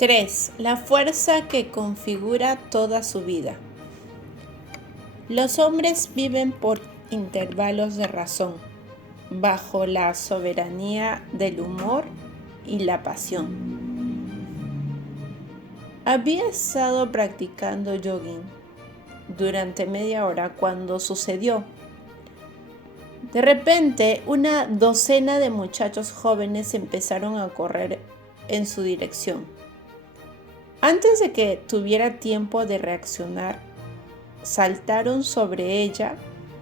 3. La fuerza que configura toda su vida. Los hombres viven por intervalos de razón, bajo la soberanía del humor y la pasión. Había estado practicando jogging durante media hora cuando sucedió. De repente, una docena de muchachos jóvenes empezaron a correr en su dirección. Antes de que tuviera tiempo de reaccionar, saltaron sobre ella,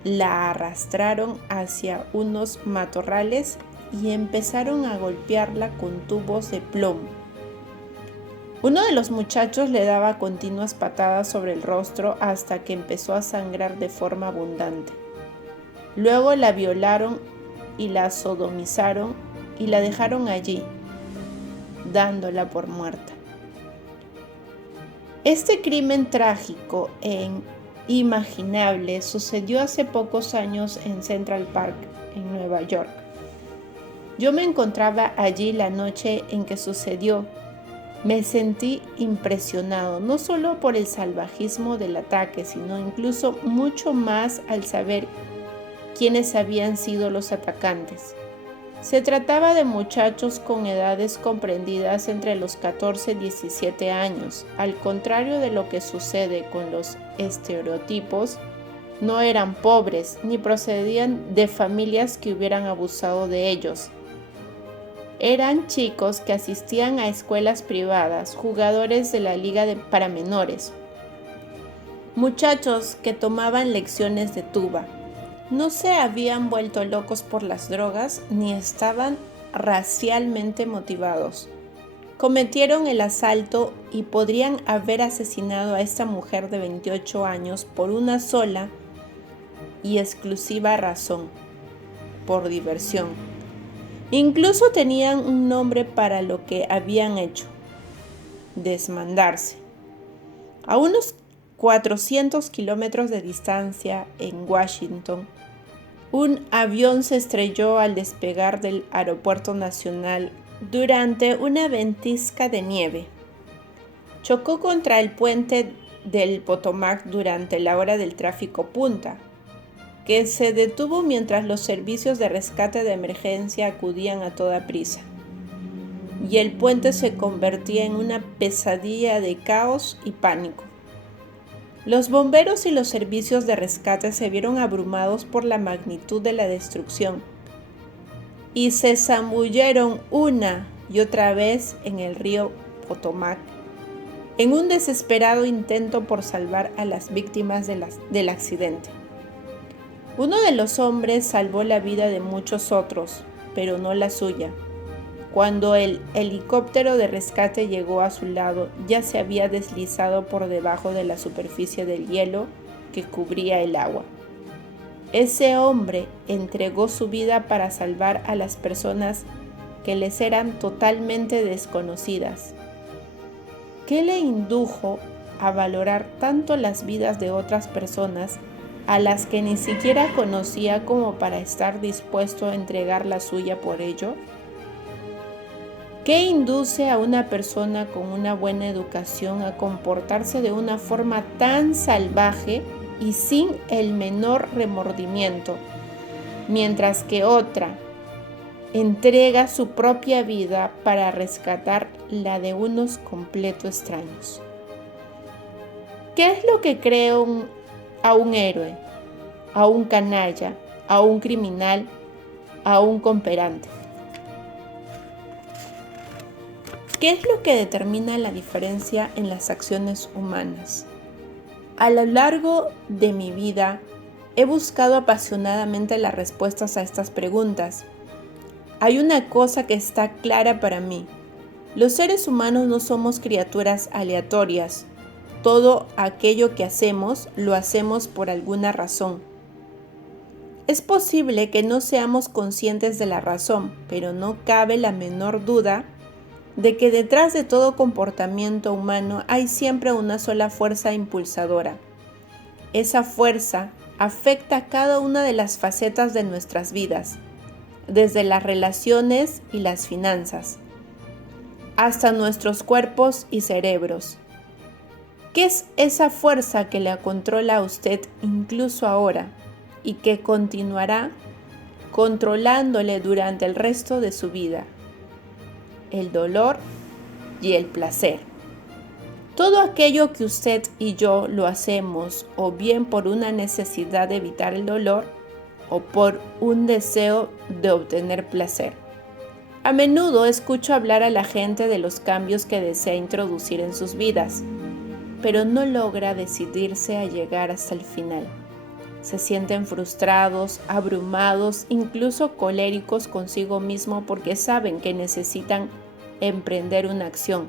la arrastraron hacia unos matorrales y empezaron a golpearla con tubos de plomo. Uno de los muchachos le daba continuas patadas sobre el rostro hasta que empezó a sangrar de forma abundante. Luego la violaron y la sodomizaron y la dejaron allí, dándola por muerta. Este crimen trágico e inimaginable sucedió hace pocos años en Central Park, en Nueva York. Yo me encontraba allí la noche en que sucedió. Me sentí impresionado, no solo por el salvajismo del ataque, sino incluso mucho más al saber quiénes habían sido los atacantes. Se trataba de muchachos con edades comprendidas entre los 14 y 17 años. Al contrario de lo que sucede con los estereotipos, no eran pobres ni procedían de familias que hubieran abusado de ellos. Eran chicos que asistían a escuelas privadas, jugadores de la liga para menores, muchachos que tomaban lecciones de tuba. No se habían vuelto locos por las drogas ni estaban racialmente motivados. Cometieron el asalto y podrían haber asesinado a esta mujer de 28 años por una sola y exclusiva razón: por diversión. Incluso tenían un nombre para lo que habían hecho: desmandarse. A unos 400 kilómetros de distancia, en Washington, un avión se estrelló al despegar del Aeropuerto Nacional durante una ventisca de nieve. Chocó contra el puente del Potomac durante la hora del tráfico punta, que se detuvo mientras los servicios de rescate de emergencia acudían a toda prisa, y el puente se convertía en una pesadilla de caos y pánico. Los bomberos y los servicios de rescate se vieron abrumados por la magnitud de la destrucción y se zambulleron una y otra vez en el río Potomac, en un desesperado intento por salvar a las víctimas del accidente. Uno de los hombres salvó la vida de muchos otros, pero no la suya. Cuando el helicóptero de rescate llegó a su lado, ya se había deslizado por debajo de la superficie del hielo que cubría el agua. Ese hombre entregó su vida para salvar a las personas que les eran totalmente desconocidas. ¿Qué le indujo a valorar tanto las vidas de otras personas a las que ni siquiera conocía como para estar dispuesto a entregar la suya por ello? ¿Qué induce a una persona con una buena educación a comportarse de una forma tan salvaje y sin el menor remordimiento, mientras que otra entrega su propia vida para rescatar la de unos completos extraños? ¿Qué es lo que crea a un héroe, a un canalla, a un criminal, a un cooperante? ¿Qué es lo que determina la diferencia en las acciones humanas? A lo largo de mi vida, he buscado apasionadamente las respuestas a estas preguntas. Hay una cosa que está clara para mí: los seres humanos no somos criaturas aleatorias. Todo aquello que hacemos, lo hacemos por alguna razón. Es posible que no seamos conscientes de la razón, pero no cabe la menor duda de que detrás de todo comportamiento humano hay siempre una sola fuerza impulsadora. Esa fuerza afecta a cada una de las facetas de nuestras vidas, desde las relaciones y las finanzas, hasta nuestros cuerpos y cerebros. ¿Qué es esa fuerza que la controla a usted incluso ahora y que continuará controlándole durante el resto de su vida? El dolor y el placer. Todo aquello que usted y yo lo hacemos o bien por una necesidad de evitar el dolor o por un deseo de obtener placer. A menudo escucho hablar a la gente de los cambios que desea introducir en sus vidas, pero no logra decidirse a llegar hasta el final. Se sienten frustrados, abrumados, incluso coléricos consigo mismo porque saben que necesitan emprender una acción,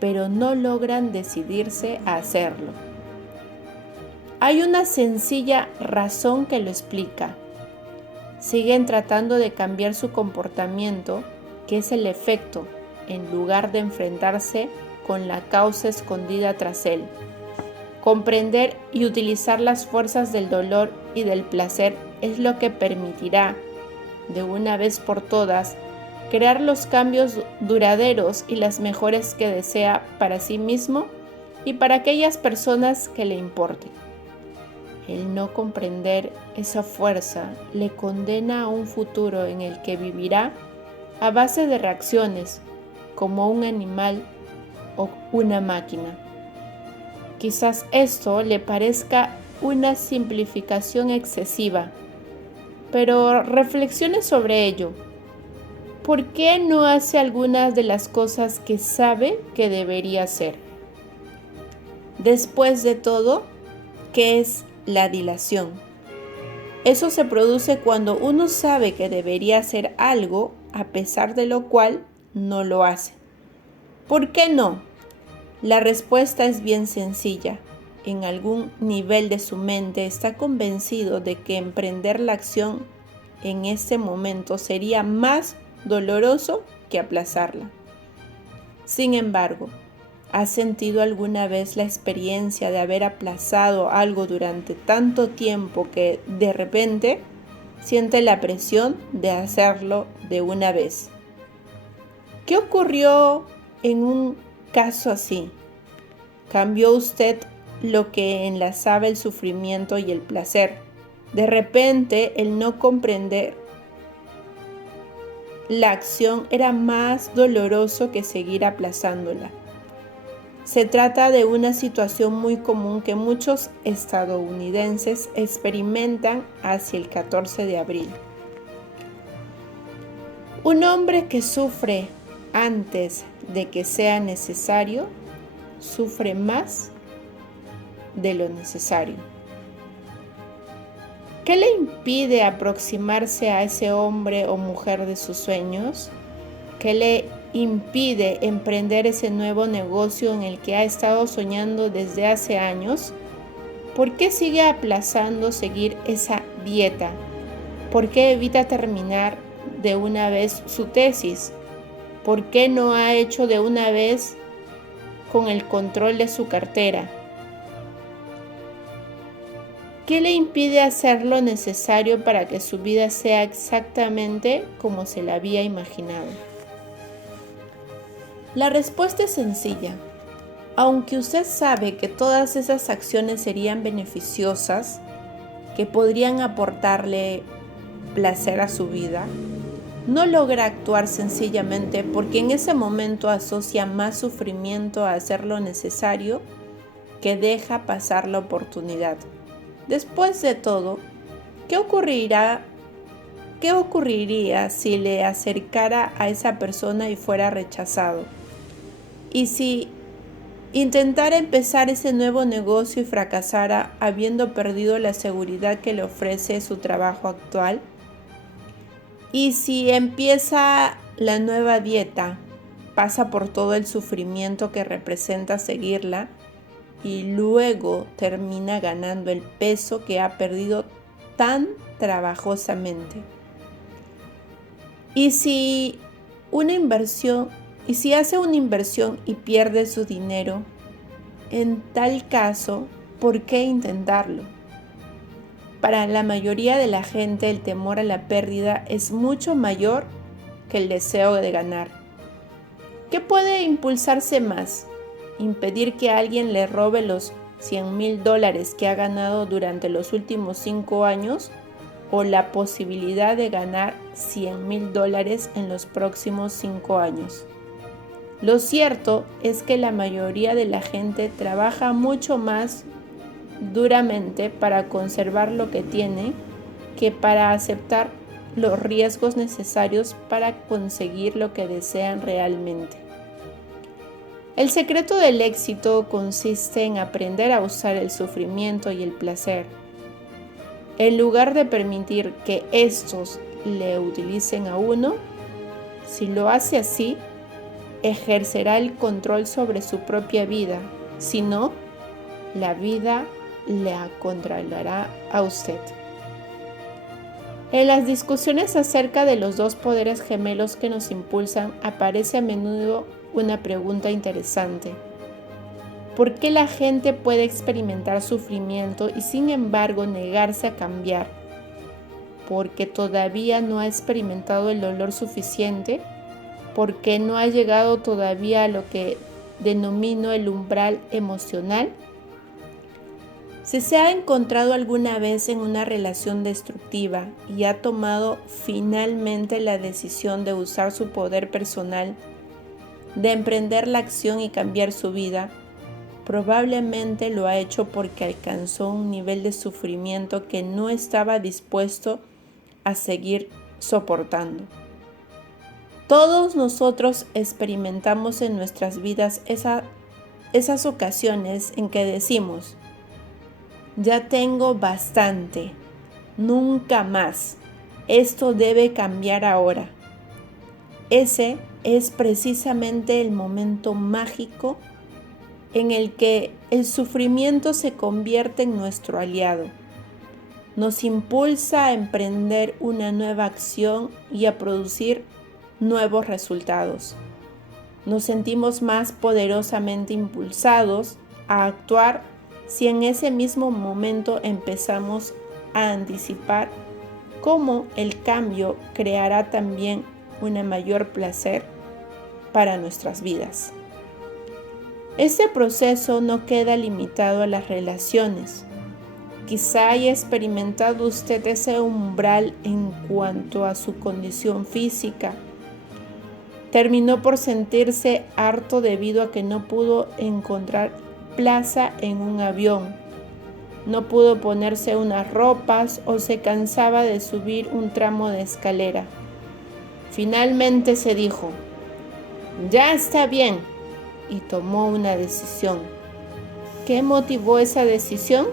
pero no logran decidirse a hacerlo. Hay una sencilla razón que lo explica. Siguen tratando de cambiar su comportamiento, que es el efecto, en lugar de enfrentarse con la causa escondida tras él. Comprender y utilizar las fuerzas del dolor y del placer es lo que permitirá, de una vez por todas, crear los cambios duraderos y las mejoras que desea para sí mismo y para aquellas personas que le importen. El no comprender esa fuerza le condena a un futuro en el que vivirá a base de reacciones, como un animal o una máquina. Quizás esto le parezca una simplificación excesiva, pero reflexione sobre ello. ¿Por qué no hace algunas de las cosas que sabe que debería hacer? Después de todo, ¿qué es la dilación? Eso se produce cuando uno sabe que debería hacer algo, a pesar de lo cual no lo hace. ¿Por qué no? La respuesta es bien sencilla. En algún nivel de su mente está convencido de que emprender la acción en este momento sería más doloroso que aplazarla. Sin embargo, ¿has sentido alguna vez la experiencia de haber aplazado algo durante tanto tiempo que de repente siente la presión de hacerlo de una vez? ¿Qué ocurrió en un caso así? ¿Cambió usted lo que enlazaba el sufrimiento y el placer? De repente, el no comprender la acción era más doloroso que seguir aplazándola. Se trata de una situación muy común que muchos estadounidenses experimentan hacia el 14 de abril. Un hombre que sufre antes de que sea necesario, sufre más de lo necesario. ¿Qué le impide aproximarse a ese hombre o mujer de sus sueños? ¿Qué le impide emprender ese nuevo negocio en el que ha estado soñando desde hace años? ¿Por qué sigue aplazando seguir esa dieta? ¿Por qué evita terminar de una vez su tesis? ¿Por qué no ha hecho de una vez con el control de su cartera? ¿Qué le impide hacer lo necesario para que su vida sea exactamente como se la había imaginado? La respuesta es sencilla. Aunque usted sabe que todas esas acciones serían beneficiosas, que podrían aportarle placer a su vida, no logra actuar sencillamente porque en ese momento asocia más sufrimiento a hacer lo necesario que deja pasar la oportunidad. Después de todo, ¿qué ocurriría si le acercara a esa persona y fuera rechazado? ¿Y si intentara empezar ese nuevo negocio y fracasara habiendo perdido la seguridad que le ofrece su trabajo actual? ¿Y si empieza la nueva dieta, pasa por todo el sufrimiento que representa seguirla y luego termina ganando el peso que ha perdido tan trabajosamente? ¿Y si hace una inversión y pierde su dinero? En tal caso, ¿por qué intentarlo? Para la mayoría de la gente, el temor a la pérdida es mucho mayor que el deseo de ganar. ¿Qué puede impulsarse más? ¿Impedir que alguien le robe los $100,000 que ha ganado durante los últimos 5 años? ¿O la posibilidad de ganar $100,000 en los próximos 5 años? Lo cierto es que la mayoría de la gente trabaja mucho más duramente para conservar lo que tiene que para aceptar los riesgos necesarios para conseguir lo que desean realmente. El secreto del éxito consiste en aprender a usar el sufrimiento y el placer. En lugar de permitir que estos le utilicen a uno, si lo hace así, ejercerá el control sobre su propia vida. Si no, la vida le controlará a usted. En las discusiones acerca de los dos poderes gemelos que nos impulsan, aparece a menudo una pregunta interesante. ¿Por qué la gente puede experimentar sufrimiento y sin embargo negarse a cambiar? ¿Porque todavía no ha experimentado el dolor suficiente? ¿Porque no ha llegado todavía a lo que denomino el umbral emocional? Si se ha encontrado alguna vez en una relación destructiva y ha tomado finalmente la decisión de usar su poder personal, de emprender la acción y cambiar su vida, probablemente lo ha hecho porque alcanzó un nivel de sufrimiento que no estaba dispuesto a seguir soportando. Todos nosotros experimentamos en nuestras vidas esas ocasiones en que decimos: ya tengo bastante, nunca más, esto debe cambiar ahora. Ese es precisamente el momento mágico en el que el sufrimiento se convierte en nuestro aliado. Nos impulsa a emprender una nueva acción y a producir nuevos resultados. Nos sentimos más poderosamente impulsados a actuar si en ese mismo momento empezamos a anticipar cómo el cambio creará también un mayor placer para nuestras vidas. Este proceso no queda limitado a las relaciones. Quizá haya experimentado usted ese umbral en cuanto a su condición física. Terminó por sentirse harto debido a que no pudo encontrar plaza en un avión, no pudo ponerse unas ropas o se cansaba de subir un tramo de escalera. Finalmente se dijo: ya está bien, y tomó una decisión. ¿Qué motivó esa decisión?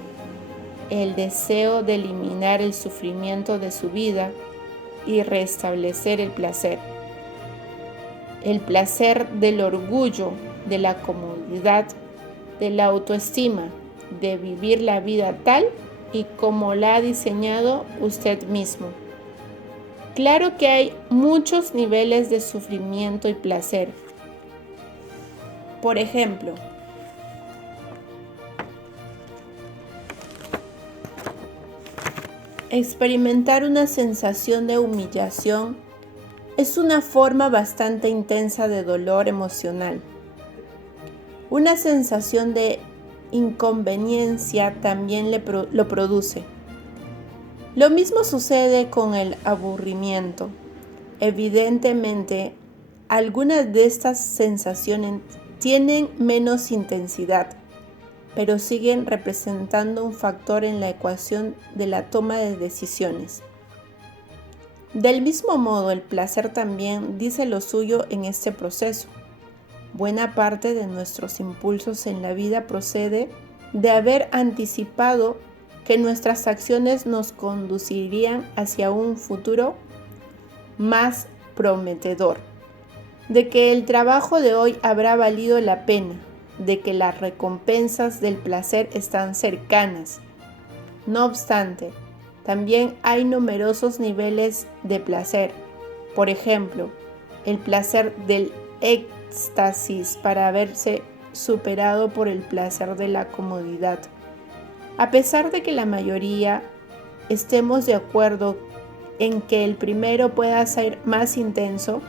El deseo de eliminar el sufrimiento de su vida y restablecer el placer. El placer del orgullo, de la comodidad, de la autoestima, de vivir la vida tal y como la ha diseñado usted mismo. Claro que hay muchos niveles de sufrimiento y placer. Por ejemplo, experimentar una sensación de humillación es una forma bastante intensa de dolor emocional. Una sensación de inconveniencia también lo produce. Lo mismo sucede con el aburrimiento. Evidentemente, algunas de estas sensaciones tienen menos intensidad, pero siguen representando un factor en la ecuación de la toma de decisiones. Del mismo modo, el placer también dice lo suyo en este proceso. Buena parte de nuestros impulsos en la vida procede de haber anticipado que nuestras acciones nos conducirían hacia un futuro más prometedor, de que el trabajo de hoy habrá valido la pena, de que las recompensas del placer están cercanas. No obstante, también hay numerosos niveles de placer. Por ejemplo, el placer del éxtasis para haberse superado por el placer de la comodidad. A pesar de que la mayoría estemos de acuerdo en que el primero pueda ser más intenso,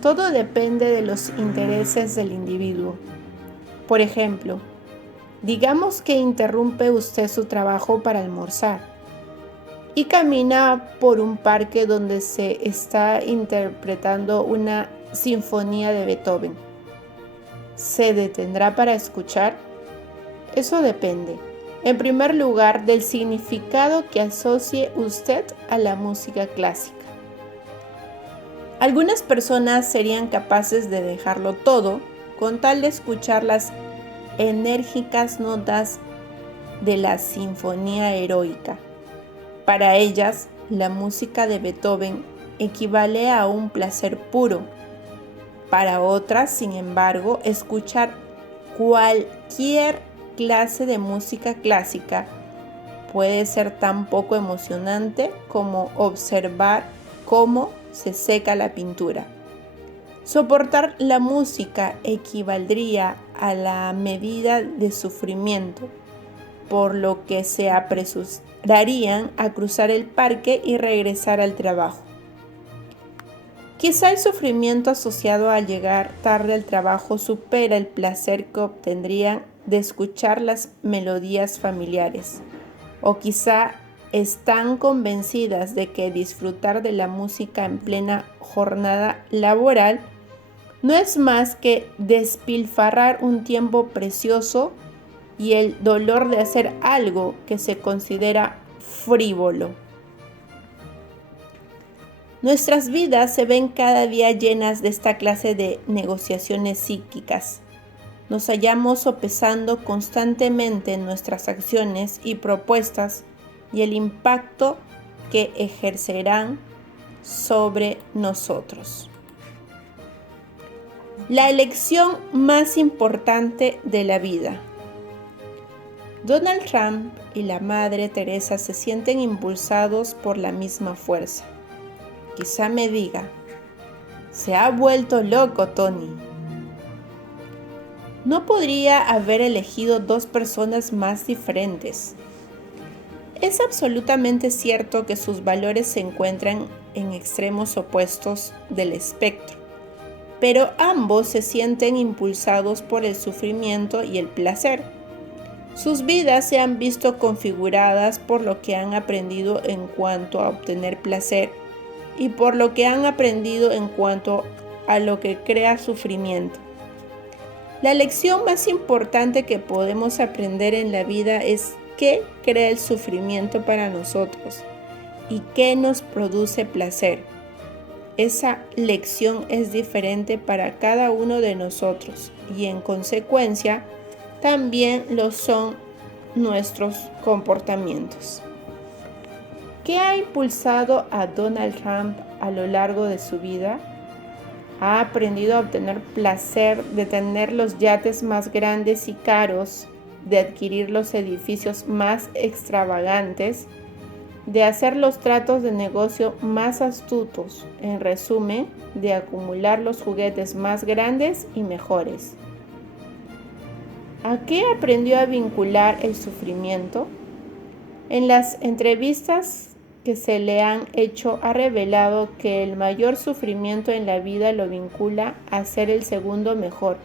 Todo depende de los intereses del individuo. Por ejemplo, digamos que interrumpe usted su trabajo para almorzar y camina por un parque donde se está interpretando una sinfonía de Beethoven. ¿Se detendrá para escuchar? Eso depende, en primer lugar, del significado que asocie usted a la música clásica. Algunas personas serían capaces de dejarlo todo con tal de escuchar las enérgicas notas de la sinfonía heroica. Para ellas, la música de Beethoven equivale a un placer puro. Para otras, sin embargo, escuchar cualquier clase de música clásica puede ser tan poco emocionante como observar cómo se seca la pintura. Soportar la música equivaldría a la medida de sufrimiento, por lo que se apresurarían a cruzar el parque y regresar al trabajo. Quizá el sufrimiento asociado al llegar tarde al trabajo supera el placer que obtendrían de escuchar las melodías familiares, o quizá están convencidas de que disfrutar de la música en plena jornada laboral no es más que despilfarrar un tiempo precioso y el dolor de hacer algo que se considera frívolo. Nuestras vidas se ven cada día llenas de esta clase de negociaciones psíquicas. Nos hallamos sopesando constantemente nuestras acciones y propuestas y el impacto que ejercerán sobre nosotros. La elección más importante de la vida. Donald Trump y la Madre Teresa se sienten impulsados por la misma fuerza. Quizá me diga, se ha vuelto loco Tony. No podría haber elegido dos personas más diferentes. Es absolutamente cierto que sus valores se encuentran en extremos opuestos del espectro, pero ambos se sienten impulsados por el sufrimiento y el placer. Sus vidas se han visto configuradas por lo que han aprendido en cuanto a obtener placer y por lo que han aprendido en cuanto a lo que crea sufrimiento. La lección más importante que podemos aprender en la vida es qué crea el sufrimiento para nosotros y qué nos produce placer. Esa lección es diferente para cada uno de nosotros y en consecuencia también lo son nuestros comportamientos. ¿Qué ha impulsado a Donald Trump a lo largo de su vida? Ha aprendido a obtener placer de tener los yates más grandes y caros, de adquirir los edificios más extravagantes, de hacer los tratos de negocio más astutos, en resumen, de acumular los juguetes más grandes y mejores. ¿A qué aprendió a vincular el sufrimiento? En las entrevistas que se le han hecho ha revelado que el mayor sufrimiento en la vida lo vincula a ser el segundo mejor.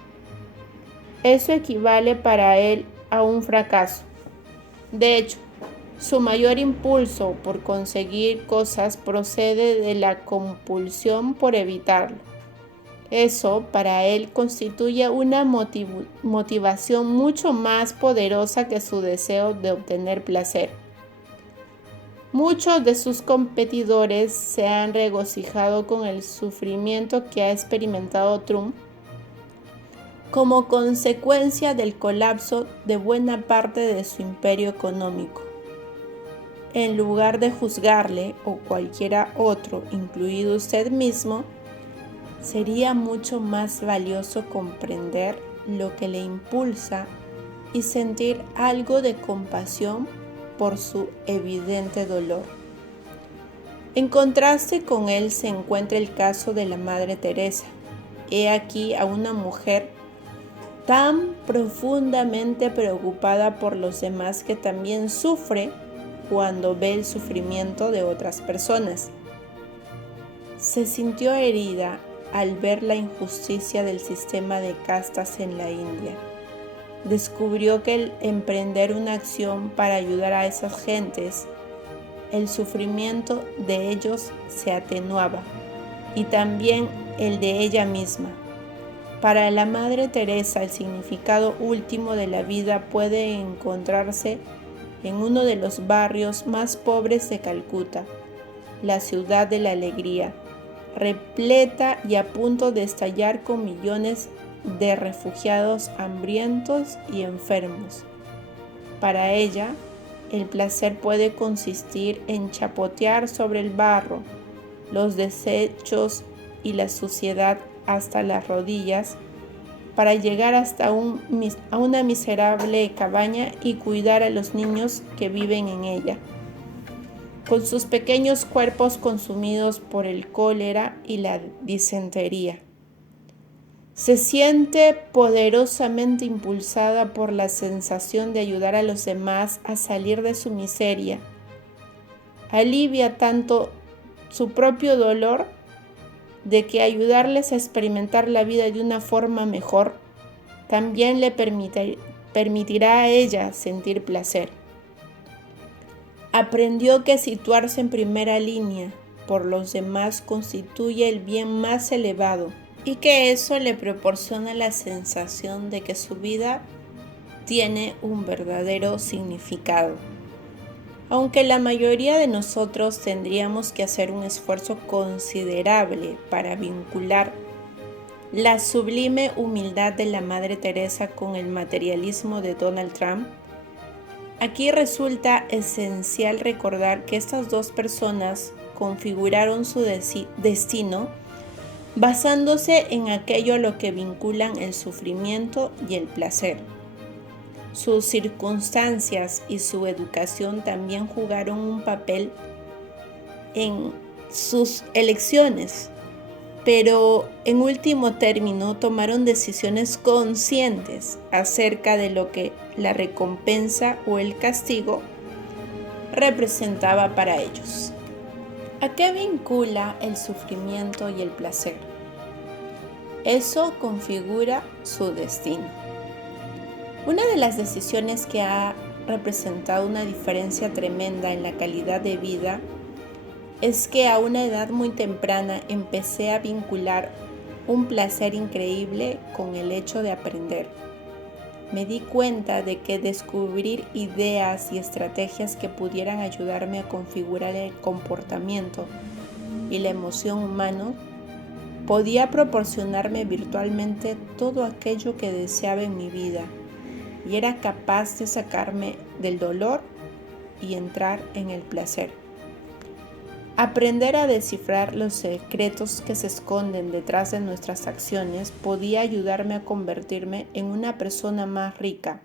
Eso equivale para él a un fracaso. De hecho, su mayor impulso por conseguir cosas procede de la compulsión por evitarlo. Eso para él constituye una motivación mucho más poderosa que su deseo de obtener placer. Muchos de sus competidores se han regocijado con el sufrimiento que ha experimentado Trump como consecuencia del colapso de buena parte de su imperio económico. En lugar de juzgarle o cualquiera otro, incluido usted mismo, sería mucho más valioso comprender lo que le impulsa y sentir algo de compasión por su evidente dolor. En contraste con él se encuentra el caso de la Madre Teresa. He aquí a una mujer tan profundamente preocupada por los demás que también sufre cuando ve el sufrimiento de otras personas. Se sintió herida al ver la injusticia del sistema de castas en la India. Descubrió que al emprender una acción para ayudar a esas gentes, el sufrimiento de ellos se atenuaba y también el de ella misma. Para la Madre Teresa, el significado último de la vida puede encontrarse en uno de los barrios más pobres de Calcuta, la ciudad de la alegría, repleta y a punto de estallar con millones de refugiados hambrientos y enfermos. Para ella, el placer puede consistir en chapotear sobre el barro, los desechos y la suciedad hasta las rodillas para llegar hasta a una miserable cabaña y cuidar a los niños que viven en ella, con sus pequeños cuerpos consumidos por el cólera y la disentería. Se siente poderosamente impulsada por la sensación de ayudar a los demás a salir de su miseria. Alivia tanto su propio dolor de que ayudarles a experimentar la vida de una forma mejor también le permitirá a ella sentir placer. Aprendió que situarse en primera línea por los demás constituye el bien más elevado y que eso le proporciona la sensación de que su vida tiene un verdadero significado. Aunque la mayoría de nosotros tendríamos que hacer un esfuerzo considerable para vincular la sublime humildad de la Madre Teresa con el materialismo de Donald Trump, aquí resulta esencial recordar que estas dos personas configuraron su destino basándose en aquello a lo que vinculan el sufrimiento y el placer. Sus circunstancias y su educación también jugaron un papel en sus elecciones, pero en último término tomaron decisiones conscientes acerca de lo que la recompensa o el castigo representaba para ellos. ¿A qué vincula el sufrimiento y el placer? Eso configura su destino. Una de las decisiones que ha representado una diferencia tremenda en la calidad de vida es que a una edad muy temprana empecé a vincular un placer increíble con el hecho de aprender. Me di cuenta de que descubrir ideas y estrategias que pudieran ayudarme a configurar el comportamiento y la emoción humano podía proporcionarme virtualmente todo aquello que deseaba en mi vida y era capaz de sacarme del dolor y entrar en el placer. Aprender a descifrar los secretos que se esconden detrás de nuestras acciones podía ayudarme a convertirme en una persona más rica,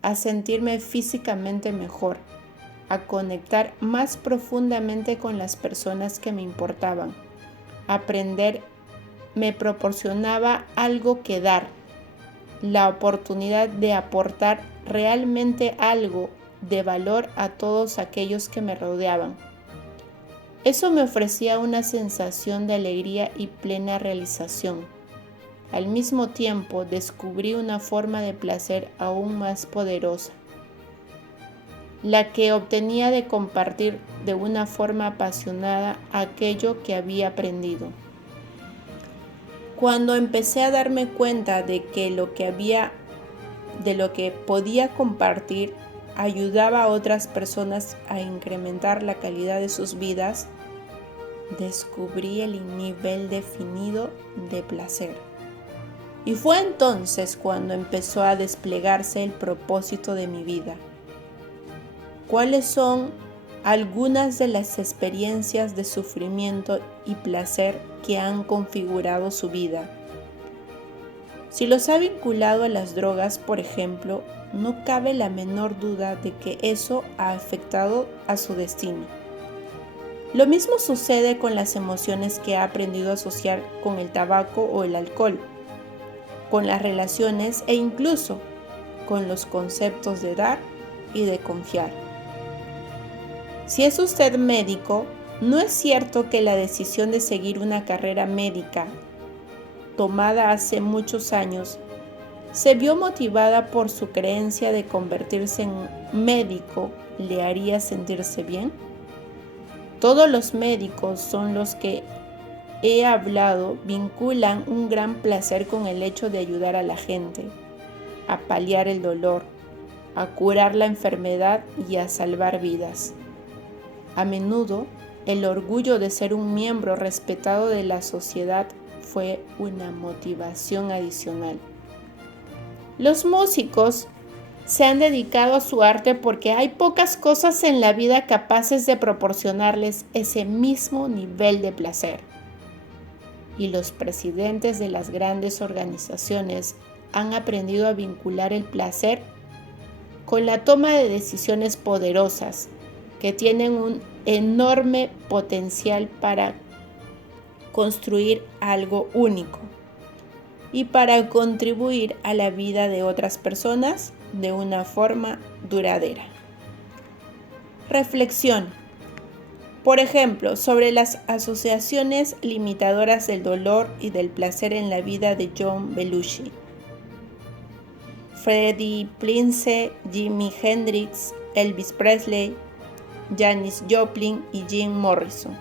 a sentirme físicamente mejor, a conectar más profundamente con las personas que me importaban. Aprender me proporcionaba algo que dar, la oportunidad de aportar realmente algo de valor a todos aquellos que me rodeaban. Eso me ofrecía una sensación de alegría y plena realización. Al mismo tiempo, descubrí una forma de placer aún más poderosa, la que obtenía de compartir de una forma apasionada aquello que había aprendido. Cuando empecé a darme cuenta de que lo que podía compartir ayudaba a otras personas a incrementar la calidad de sus vidas, descubrí el nivel definido de placer. Y fue entonces cuando empezó a desplegarse el propósito de mi vida. ¿Cuáles son algunas de las experiencias de sufrimiento y placer que han configurado su vida? Si los ha vinculado a las drogas, por ejemplo, no cabe la menor duda de que eso ha afectado a su destino. Lo mismo sucede con las emociones que ha aprendido a asociar con el tabaco o el alcohol, con las relaciones e incluso con los conceptos de dar y de confiar. Si es usted médico, ¿No es cierto que la decisión de seguir una carrera médica, tomada hace muchos años, se vio motivada por su creencia de convertirse en médico le haría sentirse bien? Todos los médicos son los que he hablado vinculan un gran placer con el hecho de ayudar a la gente, a paliar el dolor, a curar la enfermedad y a salvar vidas. A menudo, el orgullo de ser un miembro respetado de la sociedad fue una motivación adicional. Los músicos se han dedicado a su arte porque hay pocas cosas en la vida capaces de proporcionarles ese mismo nivel de placer. Y los presidentes de las grandes organizaciones han aprendido a vincular el placer con la toma de decisiones poderosas que tienen un enorme potencial para construir algo único y para contribuir a la vida de otras personas de una forma duradera. Reflexión. Por ejemplo, sobre las asociaciones limitadoras del dolor y del placer en la vida de John Belushi, Freddie Prinze, Jimi Hendrix, Elvis Presley, Janis Joplin y Jim Morrison.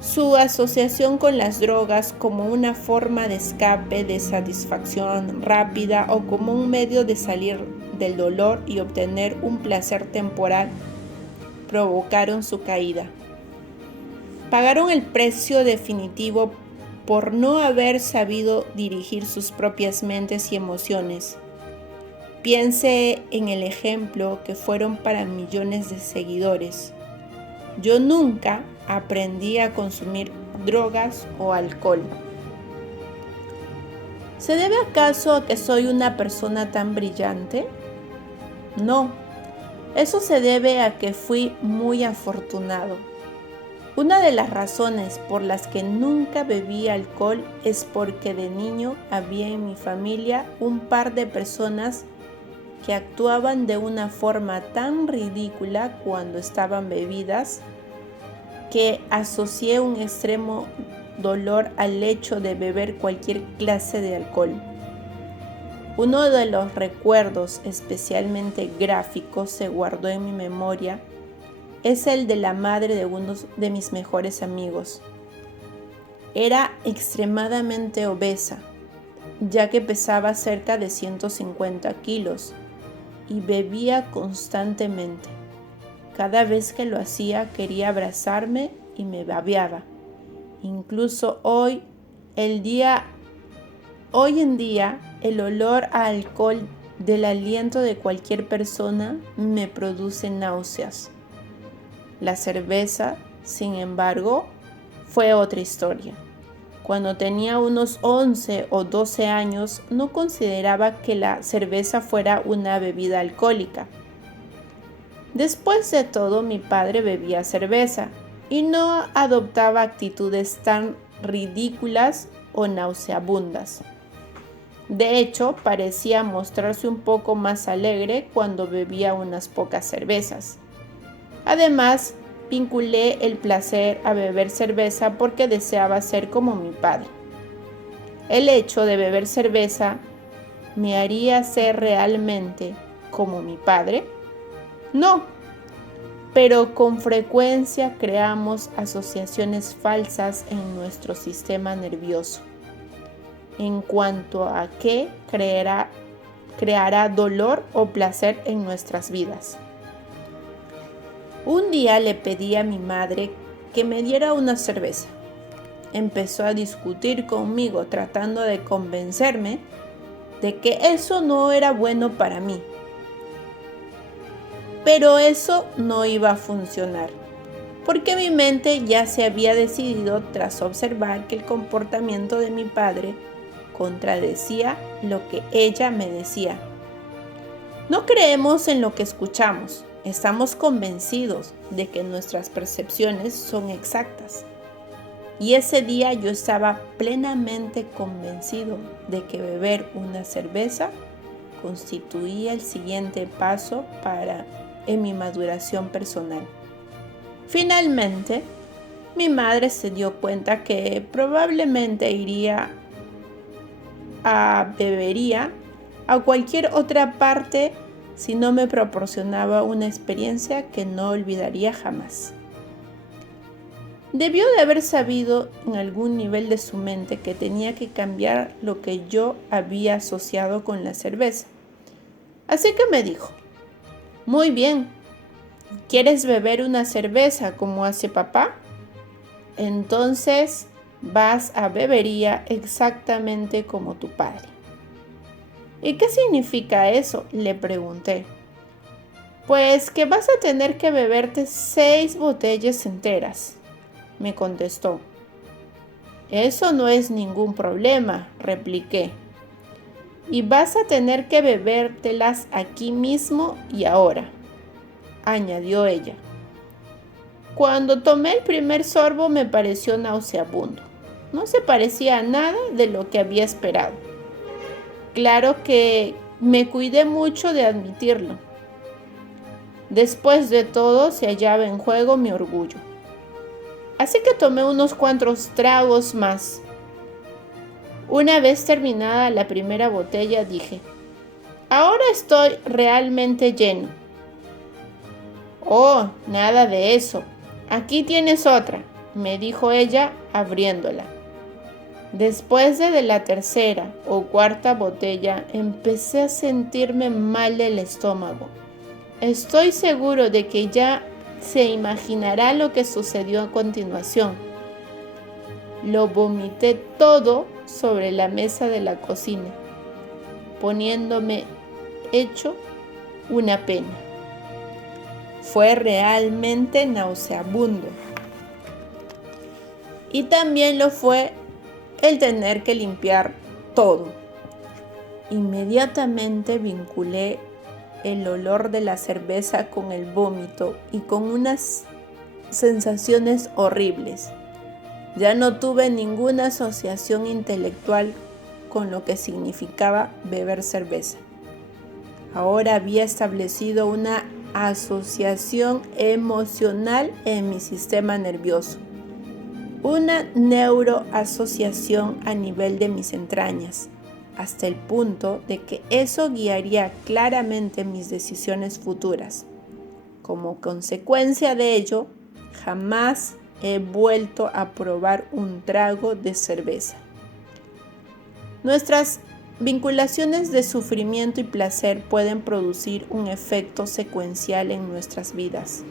Su asociación con las drogas como una forma de escape, de satisfacción rápida o como un medio de salir del dolor y obtener un placer temporal provocaron su caída. Pagaron el precio definitivo por no haber sabido dirigir sus propias mentes y emociones. Piense en el ejemplo que fueron para millones de seguidores. Yo nunca aprendí a consumir drogas o alcohol. ¿Se debe acaso a que soy una persona tan brillante? No, eso se debe a que fui muy afortunado. Una de las razones por las que nunca bebí alcohol es porque de niño había en mi familia un par de personas que actuaban de una forma tan ridícula cuando estaban bebidas que asocié un extremo dolor al hecho de beber cualquier clase de alcohol. Uno de los recuerdos especialmente gráficos se guardó en mi memoria es el de la madre de uno de mis mejores amigos. Era extremadamente obesa, ya que pesaba cerca de 150 kilos y bebía constantemente. Cada vez que lo hacía quería abrazarme y me babeaba. Incluso hoy en día, el olor a alcohol del aliento de cualquier persona me produce náuseas. La cerveza, sin embargo, fue otra historia. Cuando tenía unos 11 o 12 años, no consideraba que la cerveza fuera una bebida alcohólica. Después de todo, mi padre bebía cerveza y no adoptaba actitudes tan ridículas o nauseabundas. De hecho, parecía mostrarse un poco más alegre cuando bebía unas pocas cervezas. Además, vinculé el placer a beber cerveza porque deseaba ser como mi padre. El hecho de beber cerveza me haría ser realmente como mi padre. No, pero con frecuencia creamos asociaciones falsas en nuestro sistema nervioso en cuanto a qué creará dolor o placer en nuestras vidas. Un día le pedí a mi madre que me diera una cerveza. Empezó a discutir conmigo tratando de convencerme de que eso no era bueno para mí. Pero eso no iba a funcionar, porque mi mente ya se había decidido tras observar que el comportamiento de mi padre contradecía lo que ella me decía. No creemos en lo que escuchamos, estamos convencidos de que nuestras percepciones son exactas. Y ese día yo estaba plenamente convencido de que beber una cerveza constituía el siguiente paso en mi maduración personal. Finalmente, mi madre se dio cuenta que probablemente iría a bebería a cualquier otra parte si no me proporcionaba una experiencia que no olvidaría jamás. Debió de haber sabido en algún nivel de su mente que tenía que cambiar lo que yo había asociado con la cerveza. Así que me dijo: muy bien, ¿quieres beber una cerveza como hace papá? Entonces vas a bebería exactamente como tu padre. ¿Y qué significa eso?, le pregunté. Pues que vas a tener que beberte 6 botellas enteras, me contestó. Eso no es ningún problema, repliqué. Y vas a tener que bebértelas aquí mismo y ahora, añadió ella. Cuando tomé el primer sorbo me pareció nauseabundo. No se parecía a nada de lo que había esperado. Claro que me cuidé mucho de admitirlo. Después de todo se hallaba en juego mi orgullo. Así que tomé unos cuantos tragos más. Una vez terminada la primera botella dije: ahora estoy realmente lleno. Oh, nada de eso. Aquí tienes otra, me dijo ella abriéndola. Después de la tercera o cuarta botella empecé a sentirme mal del estómago. Estoy seguro de que ya se imaginará lo que sucedió a continuación. Lo vomité todo sobre la mesa de la cocina, poniéndome hecho una pena. Fue realmente nauseabundo. Y también lo fue el tener que limpiar todo. Inmediatamente vinculé el olor de la cerveza con el vómito y con unas sensaciones horribles. Ya no tuve ninguna asociación intelectual con lo que significaba beber cerveza. Ahora había establecido una asociación emocional en mi sistema nervioso, una neuroasociación a nivel de mis entrañas, hasta el punto de que eso guiaría claramente mis decisiones futuras. Como consecuencia de ello, jamás he vuelto a probar un trago de cerveza. Nuestras vinculaciones de sufrimiento y placer pueden producir un efecto secuencial en nuestras vidas.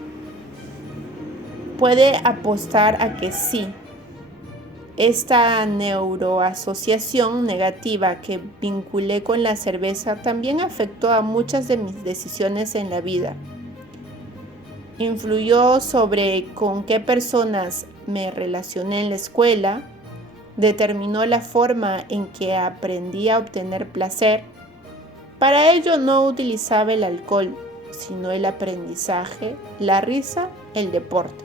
Puede apostar a que sí, esta neuroasociación negativa que vinculé con la cerveza también afectó a muchas de mis decisiones en la vida. Influyó sobre con qué personas me relacioné en la escuela, determinó la forma en que aprendí a obtener placer. Para ello no utilizaba el alcohol, sino el aprendizaje, la risa, el deporte.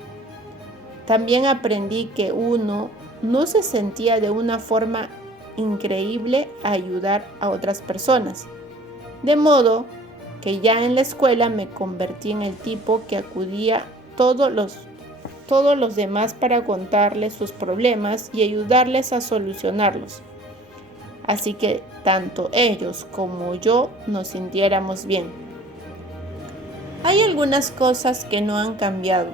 También aprendí que uno no se sentía de una forma increíble a ayudar a otras personas. De modo que ya en la escuela me convertí en el tipo que acudía todos los demás para contarles sus problemas y ayudarles a solucionarlos. Así que tanto ellos como yo nos sintiéramos bien. Hay algunas cosas que no han cambiado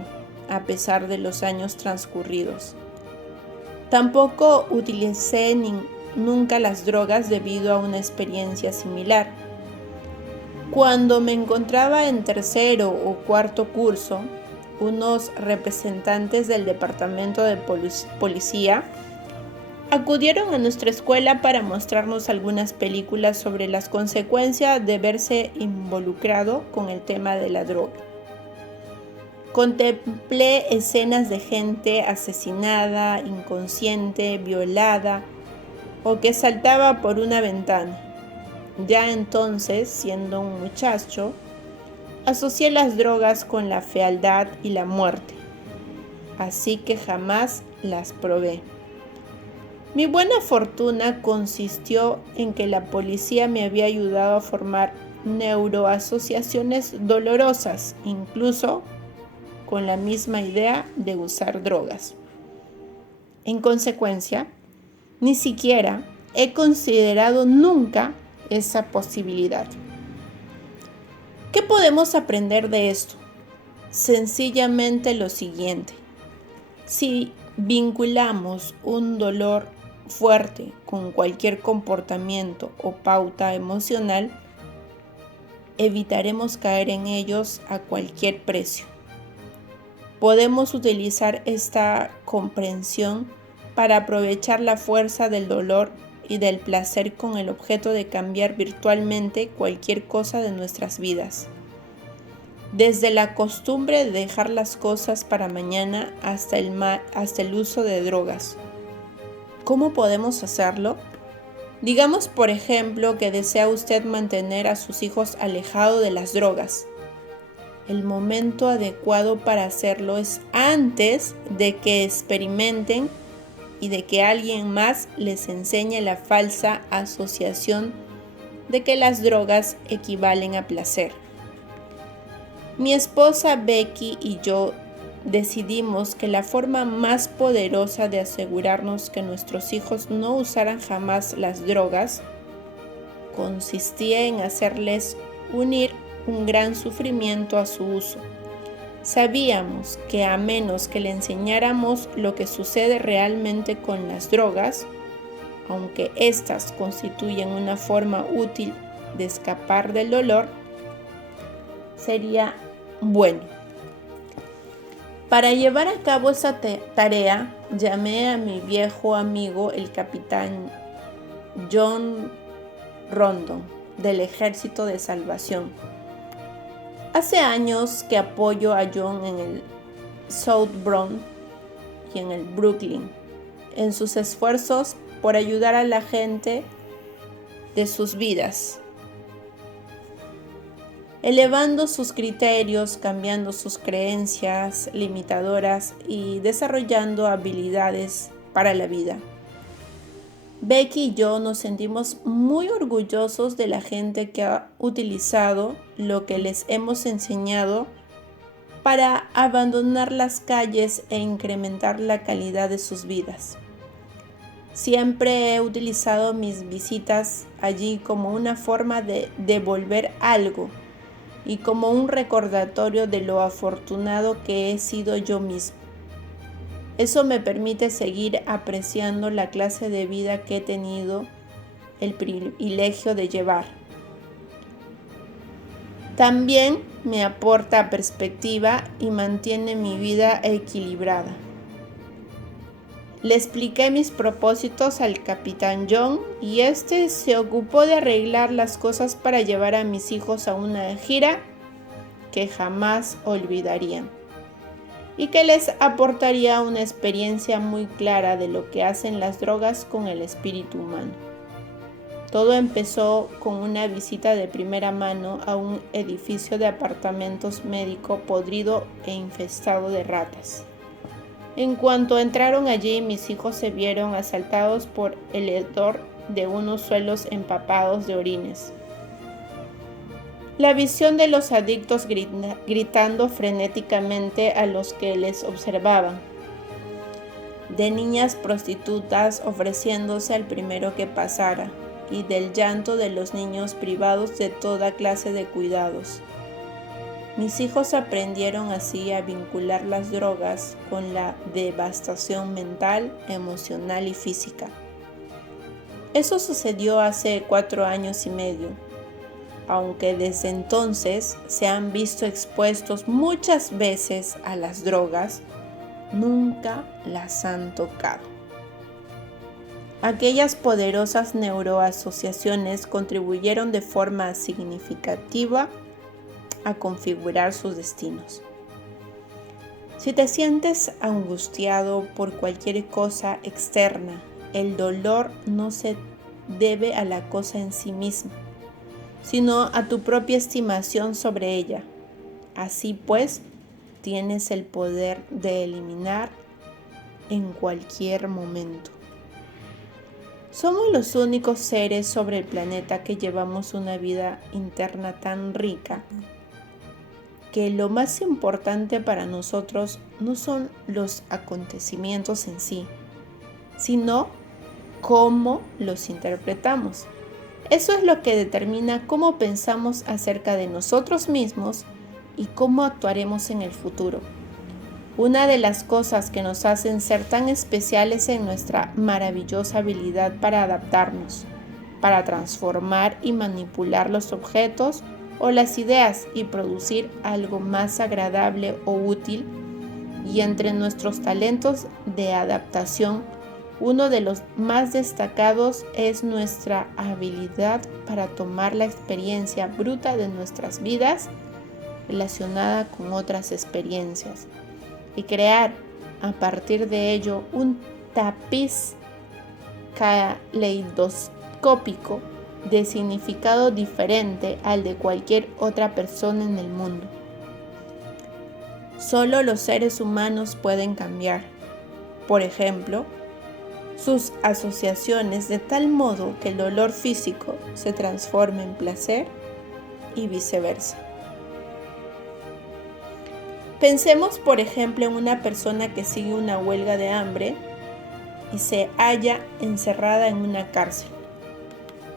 a pesar de los años transcurridos. Tampoco utilicé nunca las drogas debido a una experiencia similar. Cuando me encontraba en tercero o cuarto curso, unos representantes del departamento de policía acudieron a nuestra escuela para mostrarnos algunas películas sobre las consecuencias de verse involucrado con el tema de la droga. Contemplé escenas de gente asesinada, inconsciente, violada o que saltaba por una ventana. Ya entonces, siendo un muchacho, asocié las drogas con la fealdad y la muerte, así que jamás las probé. Mi buena fortuna consistió en que la policía me había ayudado a formar neuroasociaciones dolorosas, incluso con la misma idea de usar drogas. En consecuencia, ni siquiera he considerado nunca esa posibilidad. ¿Qué podemos aprender de esto? Sencillamente lo siguiente. Si vinculamos un dolor fuerte con cualquier comportamiento o pauta emocional, evitaremos caer en ellos a cualquier precio. Podemos utilizar esta comprensión para aprovechar la fuerza del dolor y del placer con el objeto de cambiar virtualmente cualquier cosa de nuestras vidas. Desde la costumbre de dejar las cosas para mañana hasta el uso de drogas. ¿Cómo podemos hacerlo? Digamos, por ejemplo, que desea usted mantener a sus hijos alejados de las drogas. El momento adecuado para hacerlo es antes de que experimenten y de que alguien más les enseñe la falsa asociación de que las drogas equivalen a placer. Mi esposa Becky y yo decidimos que la forma más poderosa de asegurarnos que nuestros hijos no usaran jamás las drogas consistía en hacerles unir un gran sufrimiento a su uso. Sabíamos que a menos que le enseñáramos lo que sucede realmente con las drogas, aunque éstas constituyen una forma útil de escapar del dolor, sería bueno. Para llevar a cabo esa tarea, llamé a mi viejo amigo, el capitán John Rondon, del Ejército de Salvación. Hace años que apoyo a John en el South Bronx y en el Brooklyn, en sus esfuerzos por ayudar a la gente de sus vidas, elevando sus criterios, cambiando sus creencias limitadoras y desarrollando habilidades para la vida. Becky y yo nos sentimos muy orgullosos de la gente que ha utilizado lo que les hemos enseñado para abandonar las calles e incrementar la calidad de sus vidas. Siempre he utilizado mis visitas allí como una forma de devolver algo y como un recordatorio de lo afortunado que he sido yo mismo. Eso me permite seguir apreciando la clase de vida que he tenido el privilegio de llevar. También me aporta perspectiva y mantiene mi vida equilibrada. Le expliqué mis propósitos al capitán John y este se ocupó de arreglar las cosas para llevar a mis hijos a una gira que jamás olvidarían y que les aportaría una experiencia muy clara de lo que hacen las drogas con el espíritu humano. Todo empezó con una visita de primera mano a un edificio de apartamentos médico podrido e infestado de ratas. En cuanto entraron allí, mis hijos se vieron asaltados por el hedor de unos suelos empapados de orines. La visión de los adictos gritando frenéticamente a los que les observaban, de niñas prostitutas ofreciéndose al primero que pasara, y del llanto de los niños privados de toda clase de cuidados. Mis hijos aprendieron así a vincular las drogas con la devastación mental, emocional y física. Eso sucedió hace 4 años y medio, aunque desde entonces se han visto expuestos muchas veces a las drogas, nunca las han tocado. Aquellas poderosas neuroasociaciones contribuyeron de forma significativa a configurar sus destinos. Si te sientes angustiado por cualquier cosa externa, el dolor no se debe a la cosa en sí misma, sino a tu propia estimación sobre ella. Así pues, tienes el poder de eliminar en cualquier momento. Somos los únicos seres sobre el planeta que llevamos una vida interna tan rica que lo más importante para nosotros no son los acontecimientos en sí, sino cómo los interpretamos. Eso es lo que determina cómo pensamos acerca de nosotros mismos y cómo actuaremos en el futuro. Una de las cosas que nos hacen ser tan especiales es nuestra maravillosa habilidad para adaptarnos, para transformar y manipular los objetos o las ideas y producir algo más agradable o útil. Y entre nuestros talentos de adaptación, uno de los más destacados es nuestra habilidad para tomar la experiencia bruta de nuestras vidas relacionada con otras experiencias y crear a partir de ello un tapiz caleidoscópico de significado diferente al de cualquier otra persona en el mundo. Solo los seres humanos pueden cambiar, por ejemplo, sus asociaciones de tal modo que el dolor físico se transforme en placer y viceversa. Pensemos, por ejemplo, en una persona que sigue una huelga de hambre y se halla encerrada en una cárcel,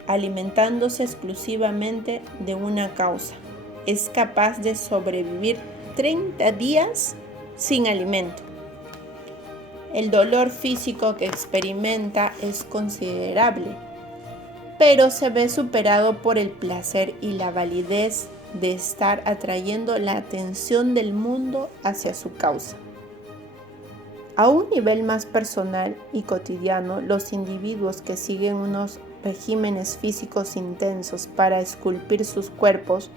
alimentándose exclusivamente de una causa. Es capaz de sobrevivir 30 días sin alimento. El dolor físico que experimenta es considerable, pero se ve superado por el placer y la validez de estar atrayendo la atención del mundo hacia su causa. A un nivel más personal y cotidiano, los individuos que siguen unos regímenes físicos intensos para esculpir sus cuerpos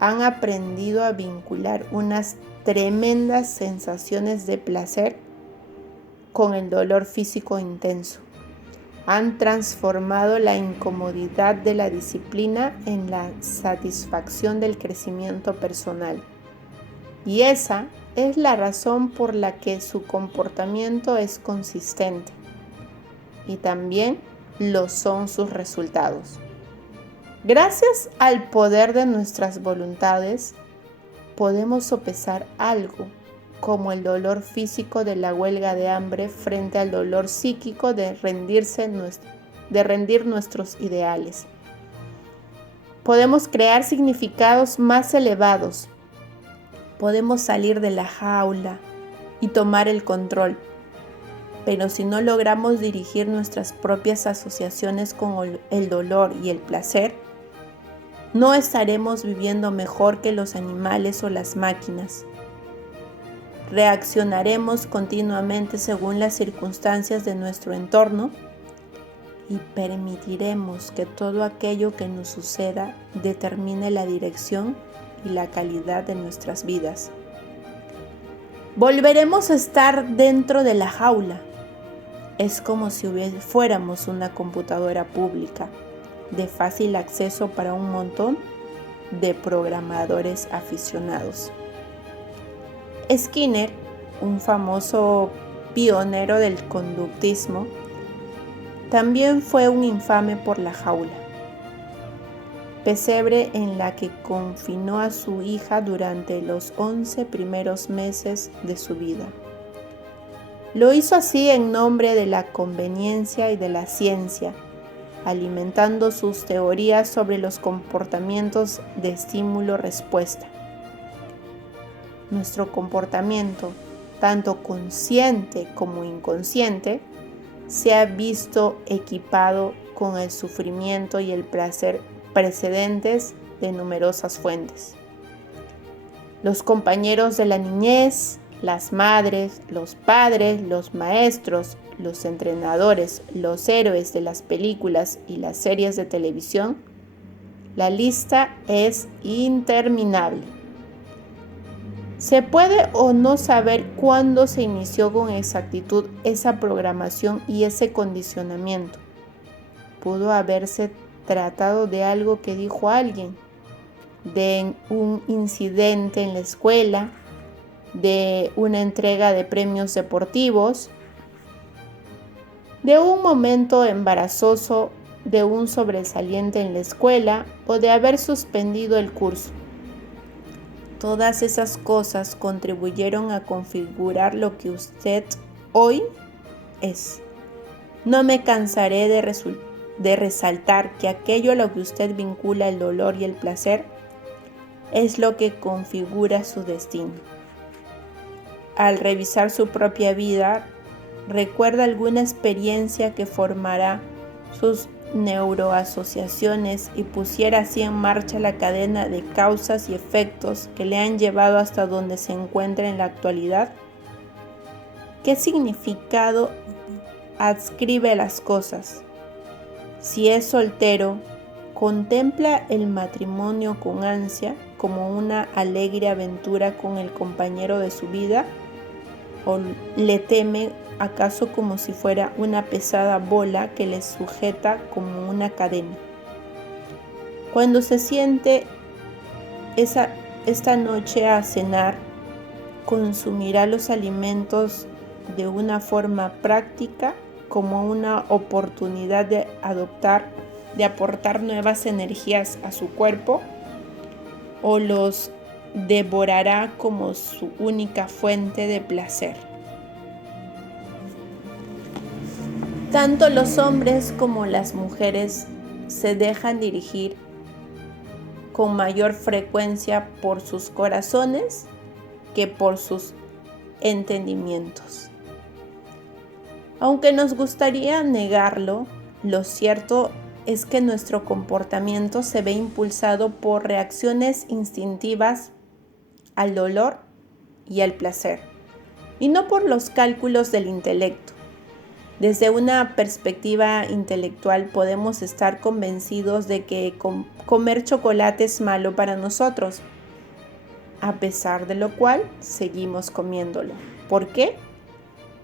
han aprendido a vincular unas tremendas sensaciones de placer con el dolor físico intenso. Han transformado la incomodidad de la disciplina en la satisfacción del crecimiento personal. Y esa es la razón por la que su comportamiento es consistente. Y también lo son sus resultados. Gracias al poder de nuestras voluntades, podemos sopesar algo como el dolor físico de la huelga de hambre frente al dolor psíquico de rendir nuestros ideales. Podemos crear significados más elevados. Podemos salir de la jaula y tomar el control. Pero si no logramos dirigir nuestras propias asociaciones con el dolor y el placer, no estaremos viviendo mejor que los animales o las máquinas. Reaccionaremos continuamente según las circunstancias de nuestro entorno y permitiremos que todo aquello que nos suceda determine la dirección y la calidad de nuestras vidas. Volveremos a estar dentro de la jaula. Es como si fuéramos una computadora pública de fácil acceso para un montón de programadores aficionados. Skinner, un famoso pionero del conductismo, también fue un infame por la jaula, pesebre en la que confinó a su hija durante los 11 primeros meses de su vida. Lo hizo así en nombre de la conveniencia y de la ciencia, alimentando sus teorías sobre los comportamientos de estímulo-respuesta. Nuestro comportamiento, tanto consciente como inconsciente, se ha visto equipado con el sufrimiento y el placer precedentes de numerosas fuentes. Los compañeros de la niñez, las madres, los padres, los maestros, los entrenadores, los héroes de las películas y las series de televisión, la lista es interminable. Se puede o no saber cuándo se inició con exactitud esa programación y ese condicionamiento. Pudo haberse tratado de algo que dijo alguien, de un incidente en la escuela, de una entrega de premios deportivos, de un momento embarazoso, de un sobresaliente en la escuela o de haber suspendido el curso. Todas esas cosas contribuyeron a configurar lo que usted hoy es. No me cansaré de resaltar que aquello a lo que usted vincula el dolor y el placer es lo que configura su destino. Al revisar su propia vida, recuerda alguna experiencia que formará sus neuroasociaciones y pusiera así en marcha la cadena de causas y efectos que le han llevado hasta donde se encuentra en la actualidad. ¿Qué significado adscribe a las cosas? Si es soltero, ¿contempla el matrimonio con ansia como una alegre aventura con el compañero de su vida? ¿O le teme acaso como si fuera una pesada bola que le sujeta como una cadena? Cuando se siente esta noche a cenar, consumirá los alimentos de una forma práctica como una oportunidad de aportar nuevas energías a su cuerpo, o los devorará como su única fuente de placer. Tanto los hombres como las mujeres se dejan dirigir con mayor frecuencia por sus corazones que por sus entendimientos. Aunque nos gustaría negarlo, lo cierto es que nuestro comportamiento se ve impulsado por reacciones instintivas al dolor y al placer, y no por los cálculos del intelecto. Desde una perspectiva intelectual podemos estar convencidos de que comer chocolate es malo para nosotros, a pesar de lo cual seguimos comiéndolo. ¿Por qué?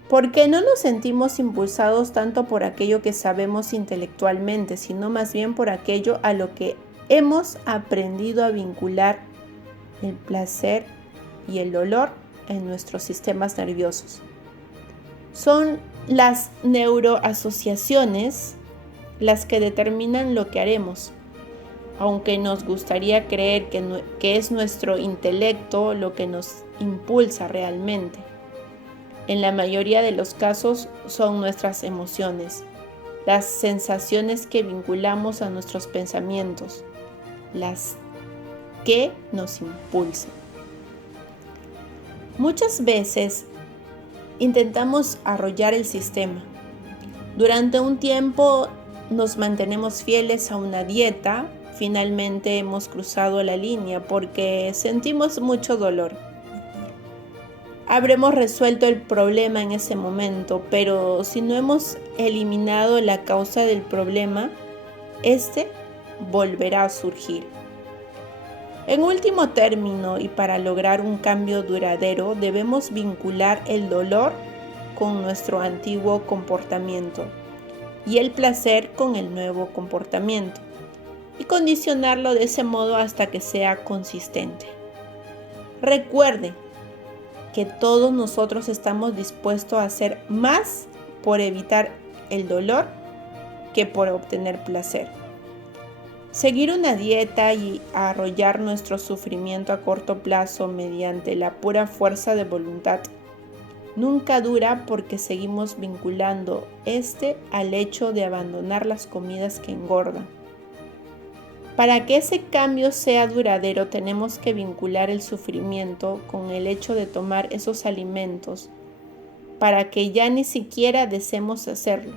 Porque no nos sentimos impulsados tanto por aquello que sabemos intelectualmente, sino más bien por aquello a lo que hemos aprendido a vincular el placer y el dolor en nuestros sistemas nerviosos. Son las neuroasociaciones las que determinan lo que haremos, aunque nos gustaría creer que es nuestro intelecto lo que nos impulsa realmente. En la mayoría de los casos son nuestras emociones, las sensaciones que vinculamos a nuestros pensamientos, las que nos impulsan. Muchas veces intentamos arrollar el sistema. Durante un tiempo nos mantenemos fieles a una dieta, finalmente hemos cruzado la línea porque sentimos mucho dolor. Habremos resuelto el problema en ese momento, pero si no hemos eliminado la causa del problema, este volverá a surgir. En último término, y para lograr un cambio duradero, debemos vincular el dolor con nuestro antiguo comportamiento y el placer con el nuevo comportamiento, y condicionarlo de ese modo hasta que sea consistente. Recuerde que todos nosotros estamos dispuestos a hacer más por evitar el dolor que por obtener placer. Seguir una dieta y arrollar nuestro sufrimiento a corto plazo mediante la pura fuerza de voluntad nunca dura, porque seguimos vinculando al hecho de abandonar las comidas que engordan. Para que ese cambio sea duradero, tenemos que vincular el sufrimiento con el hecho de tomar esos alimentos para que ya ni siquiera deseemos hacerlo,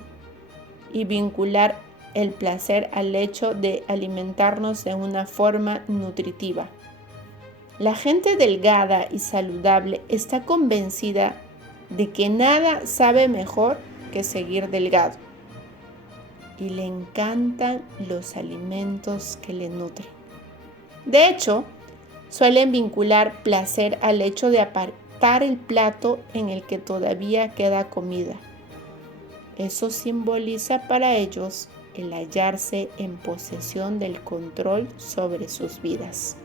y vincular el placer al hecho de alimentarnos de una forma nutritiva. La gente delgada y saludable está convencida de que nada sabe mejor que seguir delgado, y le encantan los alimentos que le nutren. De hecho, suelen vincular placer al hecho de apartar el plato en el que todavía queda comida. Eso simboliza para ellos el hallarse en posesión del control sobre sus vidas.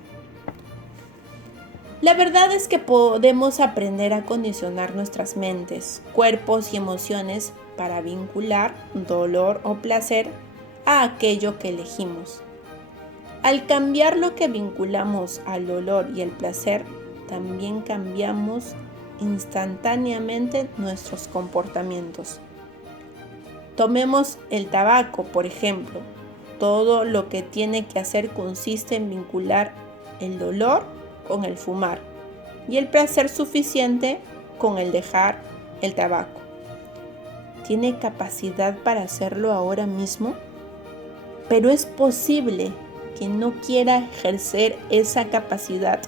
La verdad es que podemos aprender a condicionar nuestras mentes, cuerpos y emociones para vincular dolor o placer a aquello que elegimos. Al cambiar lo que vinculamos al dolor y el placer, también cambiamos instantáneamente nuestros comportamientos. Tomemos el tabaco, por ejemplo. Todo lo que tiene que hacer consiste en vincular el dolor con el fumar y el placer suficiente con el dejar el tabaco. ¿Tiene capacidad para hacerlo ahora mismo? Pero es posible que no quiera ejercer esa capacidad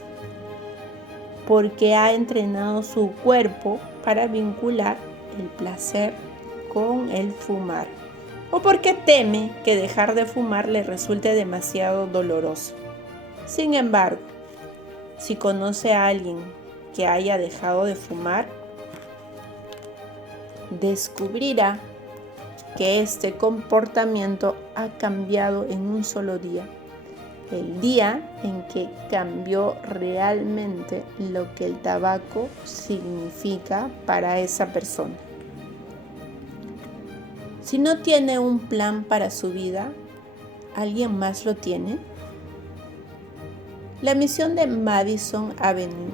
porque ha entrenado su cuerpo para vincular el placer con el fumar, o porque teme que dejar de fumar le resulte demasiado doloroso. Sin embargo, si conoce a alguien que haya dejado de fumar, descubrirá que este comportamiento ha cambiado en un solo día, el día en que cambió realmente lo que el tabaco significa para esa persona. Si no tiene un plan para su vida, ¿alguien más lo tiene? La misión de Madison Avenue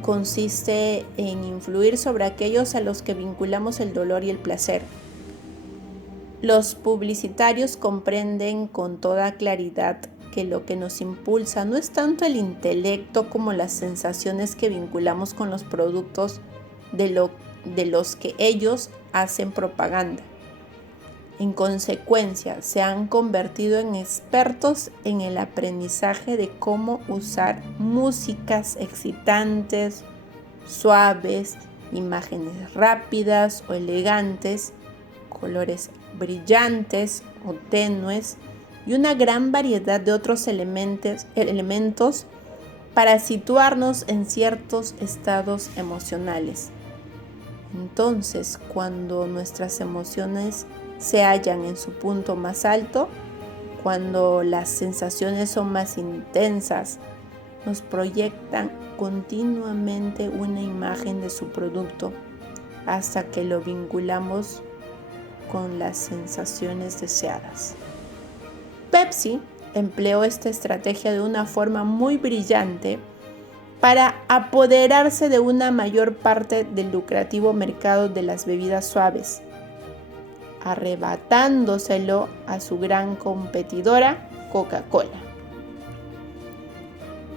consiste en influir sobre aquellos a los que vinculamos el dolor y el placer. Los publicitarios comprenden con toda claridad que lo que nos impulsa no es tanto el intelecto como las sensaciones que vinculamos con los productos de los que ellos hacen propaganda. En consecuencia, se han convertido en expertos en el aprendizaje de cómo usar músicas excitantes, suaves, imágenes rápidas o elegantes, colores brillantes o tenues y una gran variedad de otros elementos para situarnos en ciertos estados emocionales. Entonces, cuando nuestras emociones se hallan en su punto más alto, cuando las sensaciones son más intensas, nos proyectan continuamente una imagen de su producto hasta que lo vinculamos con las sensaciones deseadas. Pepsi empleó esta estrategia de una forma muy brillante para apoderarse de una mayor parte del lucrativo mercado de las bebidas suaves, arrebatándoselo a su gran competidora, Coca-Cola.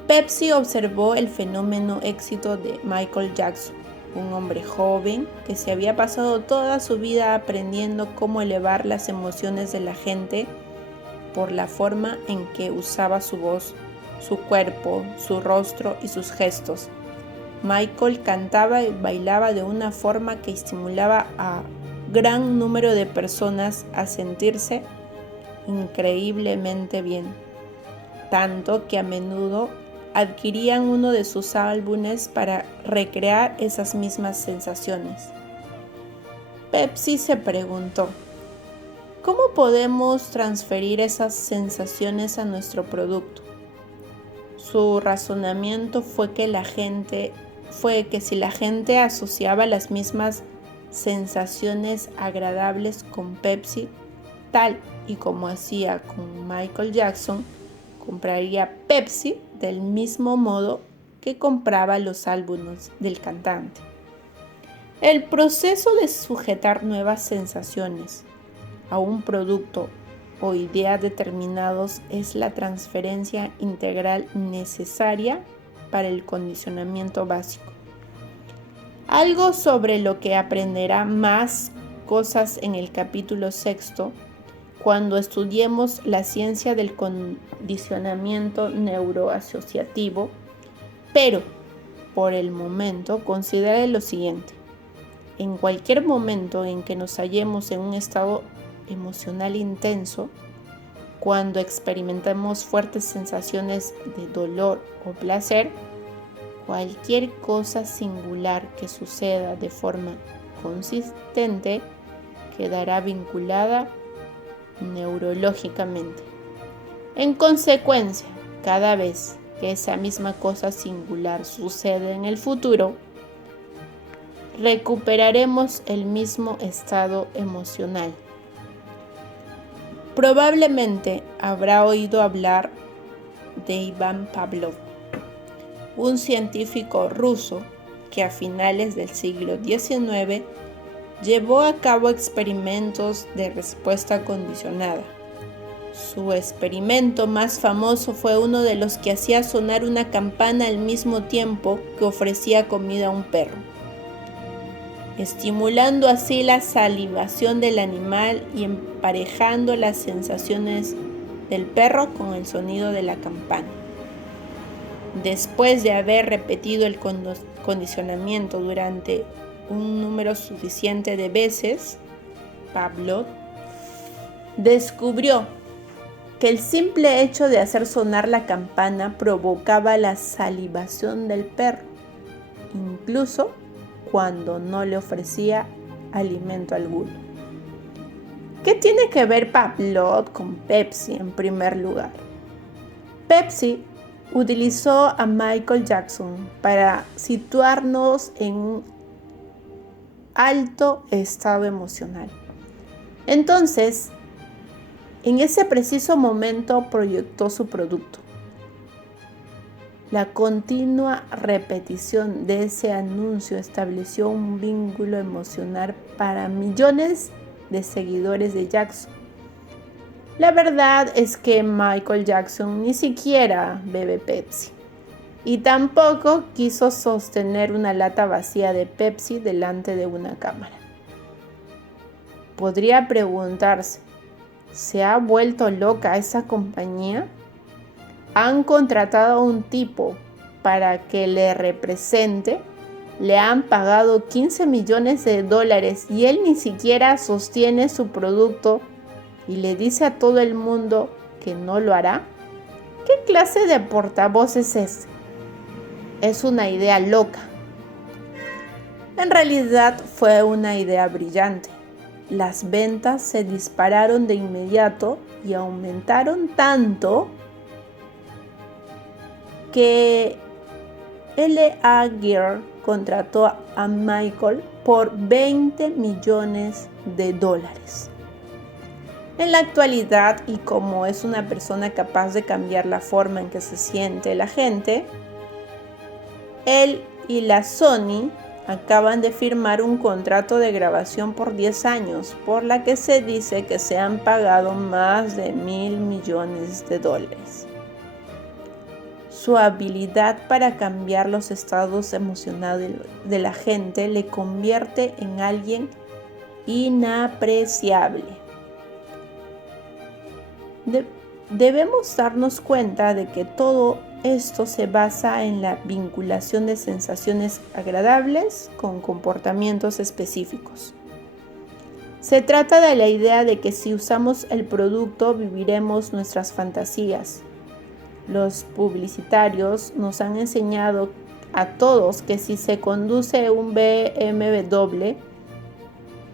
Pepsi observó el fenómeno éxito de Michael Jackson, un hombre joven que se había pasado toda su vida aprendiendo cómo elevar las emociones de la gente por la forma en que usaba su voz, su cuerpo, su rostro y sus gestos. Michael cantaba y bailaba de una forma que estimulaba a gran número de personas a sentirse increíblemente bien, tanto que a menudo adquirían uno de sus álbumes para recrear esas mismas sensaciones. Pepsi se preguntó, ¿cómo podemos transferir esas sensaciones a nuestro producto? Su razonamiento fue que si la gente asociaba las mismas sensaciones agradables con Pepsi, tal y como hacía con Michael Jackson, compraría Pepsi del mismo modo que compraba los álbumes del cantante. El proceso de sujetar nuevas sensaciones a un producto o idea determinados es la transferencia integral necesaria para el condicionamiento básico. Algo sobre lo que aprenderá más cosas en el capítulo 6 cuando estudiemos la ciencia del condicionamiento neuroasociativo, pero por el momento considere lo siguiente. En cualquier momento en que nos hallemos en un estado emocional intenso, cuando experimentemos fuertes sensaciones de dolor o placer, cualquier cosa singular que suceda de forma consistente quedará vinculada neurológicamente. En consecuencia, cada vez que esa misma cosa singular sucede en el futuro, recuperaremos el mismo estado emocional. Probablemente habrá oído hablar de Ivan Pavlov, un científico ruso que a finales del siglo XIX llevó a cabo experimentos de respuesta condicionada. Su experimento más famoso fue uno de los que hacía sonar una campana al mismo tiempo que ofrecía comida a un perro, estimulando así la salivación del animal y emparejando las sensaciones del perro con el sonido de la campana. Después de haber repetido el condicionamiento durante un número suficiente de veces, Pavlov descubrió que el simple hecho de hacer sonar la campana provocaba la salivación del perro, incluso cuando no le ofrecía alimento alguno. ¿Qué tiene que ver Pavlov con Pepsi en primer lugar? Pepsi utilizó a Michael Jackson para situarnos en un alto estado emocional. Entonces, en ese preciso momento proyectó su producto. La continua repetición de ese anuncio estableció un vínculo emocional para millones de seguidores de Jackson. La verdad es que Michael Jackson ni siquiera bebe Pepsi y tampoco quiso sostener una lata vacía de Pepsi delante de una cámara. Podría preguntarse, ¿se ha vuelto loca esa compañía? Han contratado a un tipo para que le represente, le han pagado $15 millones y él ni siquiera sostiene su producto y le dice a todo el mundo que no lo hará. ¿Qué clase de portavoz es ese? Es una idea loca. En realidad fue una idea brillante. Las ventas se dispararon de inmediato y aumentaron tanto que L.A. Gear contrató a Michael por $20 millones. En la actualidad, y como es una persona capaz de cambiar la forma en que se siente la gente, él y la Sony acaban de firmar un contrato de grabación por 10 años, por la que se dice que se han pagado más de $1.000 millones. Su habilidad para cambiar los estados emocionales de la gente le convierte en alguien inapreciable. Debemos darnos cuenta de que todo esto se basa en la vinculación de sensaciones agradables con comportamientos específicos. Se trata de la idea de que si usamos el producto viviremos nuestras fantasías. Los publicitarios nos han enseñado a todos que si se conduce un BMW,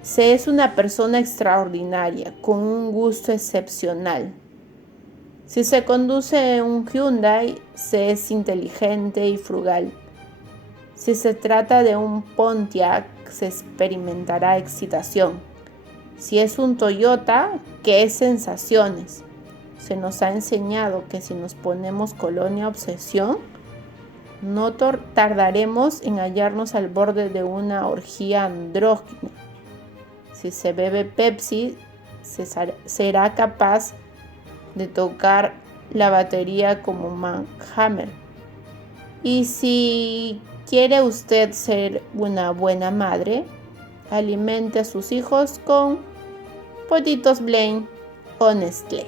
se es una persona extraordinaria, con un gusto excepcional. Si se conduce un Hyundai, se es inteligente y frugal. Si se trata de un Pontiac, se experimentará excitación. Si es un Toyota, ¿qué sensaciones? Se nos ha enseñado que si nos ponemos colonia obsesión, no tardaremos en hallarnos al borde de una orgía andrógina. Si se bebe Pepsi, será capaz de tocar la batería como Mark Hammer. Y si quiere usted ser una buena madre, alimente a sus hijos con Potitos Blaine o Nestlé.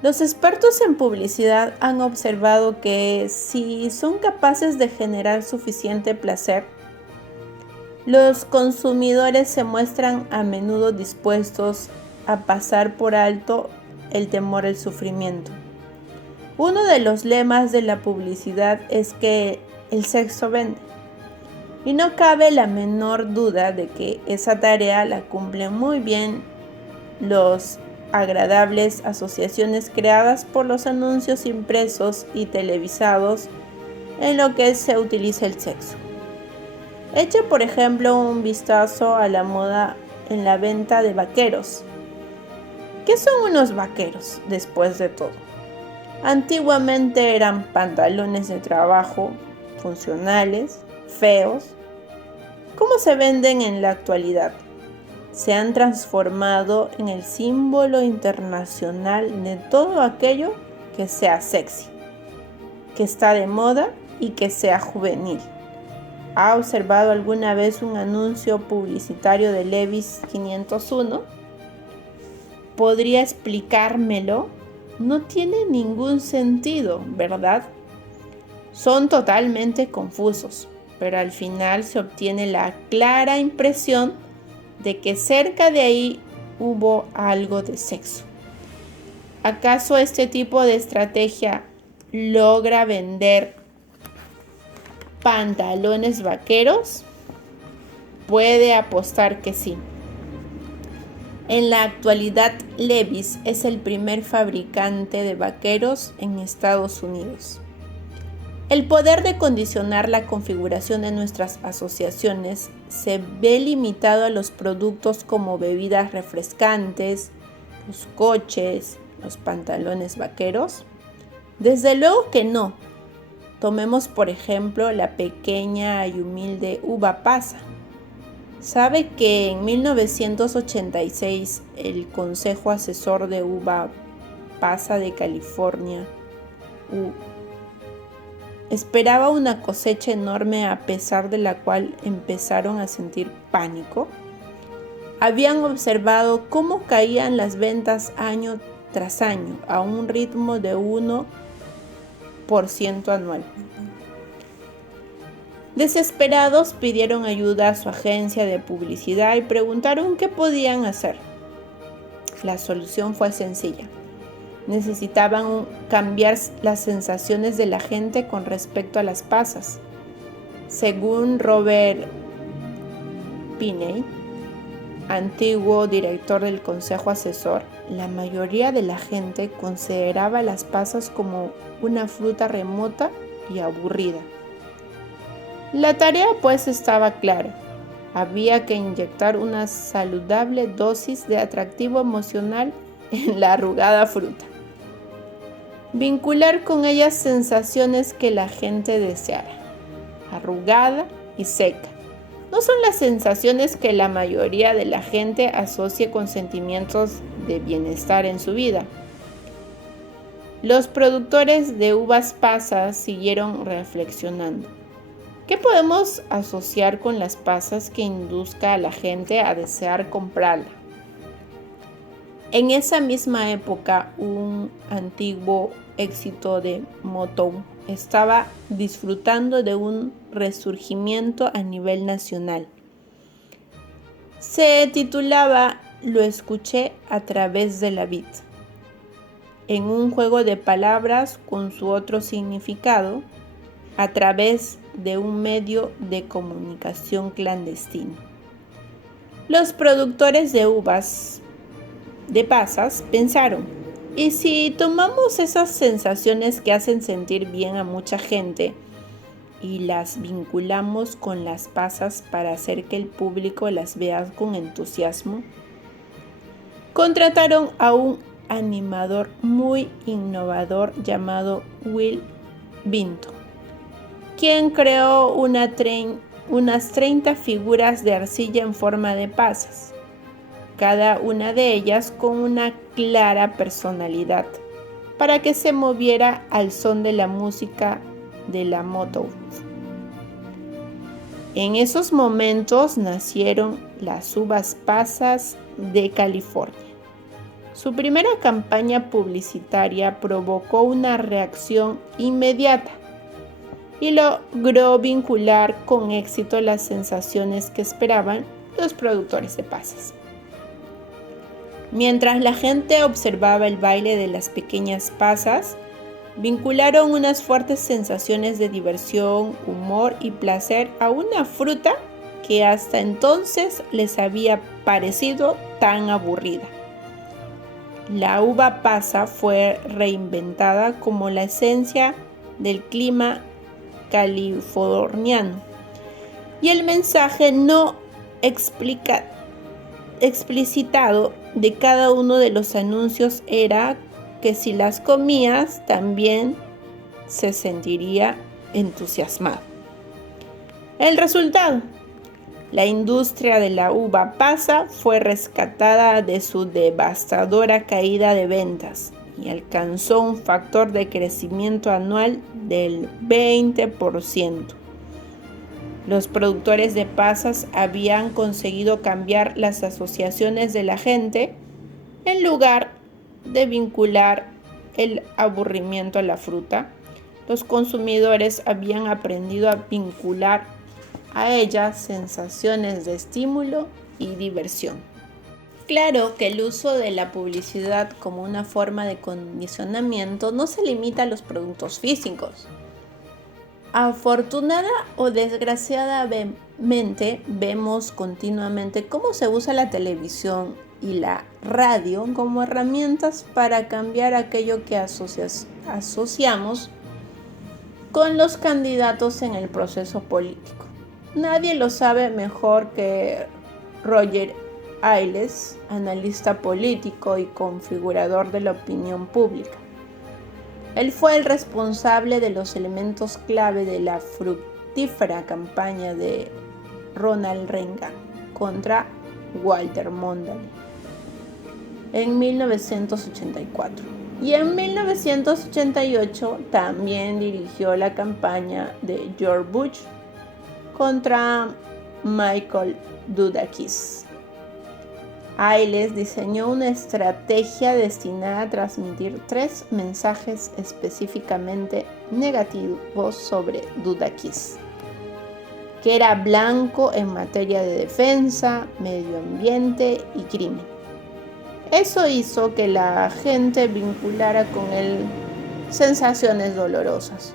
Los expertos en publicidad han observado que si son capaces de generar suficiente placer, los consumidores se muestran a menudo dispuestos a pasar por alto el temor al sufrimiento. Uno de los lemas de la publicidad es que el sexo vende. Y no cabe la menor duda de que esa tarea la cumplen muy bien los agradables asociaciones creadas por los anuncios impresos y televisados en lo que se utiliza el sexo. Eche por ejemplo un vistazo a la moda en la venta de vaqueros. ¿Qué son unos vaqueros, después de todo? Antiguamente eran pantalones de trabajo funcionales, feos. ¿Cómo se venden en la actualidad? Se han transformado en el símbolo internacional de todo aquello que sea sexy, que está de moda y que sea juvenil. ¿Ha observado alguna vez un anuncio publicitario de Levi's 501? ¿Podría explicármelo? No tiene ningún sentido, ¿verdad? Son totalmente confusos, pero al final se obtiene la clara impresión de que cerca de ahí hubo algo de sexo. ¿Acaso este tipo de estrategia logra vender pantalones vaqueros? Puede apostar que sí. En la actualidad, Levi's es el primer fabricante de vaqueros en Estados Unidos. El poder de condicionar la configuración de nuestras asociaciones se ve limitado a los productos como bebidas refrescantes, los coches, los pantalones vaqueros. Desde luego que no. Tomemos por ejemplo la pequeña y humilde uva pasa. ¿Sabe que en 1986 el Consejo Asesor de Uva Pasa de California esperaba una cosecha enorme, a pesar de la cual empezaron a sentir pánico? Habían observado cómo caían las ventas año tras año a un ritmo de 1% anual. Desesperados, pidieron ayuda a su agencia de publicidad y preguntaron qué podían hacer. La solución fue sencilla. Necesitaban cambiar las sensaciones de la gente con respecto a las pasas. Según Robert Pinney, antiguo director del Consejo Asesor, la mayoría de la gente consideraba las pasas como una fruta remota y aburrida. La tarea pues estaba clara. Había que inyectar una saludable dosis de atractivo emocional en la arrugada fruta. Vincular con ellas sensaciones que la gente deseara, arrugada y seca. No son las sensaciones que la mayoría de la gente asocia con sentimientos de bienestar en su vida. Los productores de uvas pasas siguieron reflexionando. ¿Qué podemos asociar con las pasas que induzca a la gente a desear comprarla? En esa misma época, un antiguo éxito de Motown estaba disfrutando de un resurgimiento a nivel nacional. Se titulaba Lo escuché a través de la vid. En un juego de palabras con su otro significado, a través de un medio de comunicación clandestino. Los productores de uvas de pasas pensaron, ¿y si tomamos esas sensaciones que hacen sentir bien a mucha gente y las vinculamos con las pasas para hacer que el público las vea con entusiasmo? Contrataron a un animador muy innovador llamado Will Vinton, quien creó unas 30 figuras de arcilla en forma de pasas, cada una de ellas con una clara personalidad, para que se moviera al son de la música de la Motown. En esos momentos nacieron las uvas pasas de California. Su primera campaña publicitaria provocó una reacción inmediata y logró vincular con éxito las sensaciones que esperaban los productores de pasas. Mientras la gente observaba el baile de las pequeñas pasas, vincularon unas fuertes sensaciones de diversión, humor y placer a una fruta que hasta entonces les había parecido tan aburrida. La uva pasa fue reinventada como la esencia del clima californiano, y el mensaje no explicitado de cada uno de los anuncios era que si las comías también se sentiría entusiasmado. El resultado: la industria de la uva pasa fue rescatada de su devastadora caída de ventas y alcanzó un factor de crecimiento anual del 20%. Los productores de pasas habían conseguido cambiar las asociaciones de la gente en lugar de vincular el aburrimiento a la fruta. Los consumidores habían aprendido a vincular a ellas sensaciones de estímulo y diversión. Claro que el uso de la publicidad como una forma de condicionamiento no se limita a los productos físicos. Afortunada o desgraciadamente, vemos continuamente cómo se usa la televisión y la radio como herramientas para cambiar aquello que asociamos con los candidatos en el proceso político. Nadie lo sabe mejor que Roger Ailes, analista político y configurador de la opinión pública. Él fue el responsable de los elementos clave de la fructífera campaña de Ronald Reagan contra Walter Mondale en 1984. Y en 1988 también dirigió la campaña de George Bush contra Michael Dukakis. Ailes diseñó una estrategia destinada a transmitir 3 mensajes específicamente negativos sobre Dukakis, que era blanco en materia de defensa, medio ambiente y crimen. Eso hizo que la gente vinculara con él sensaciones dolorosas.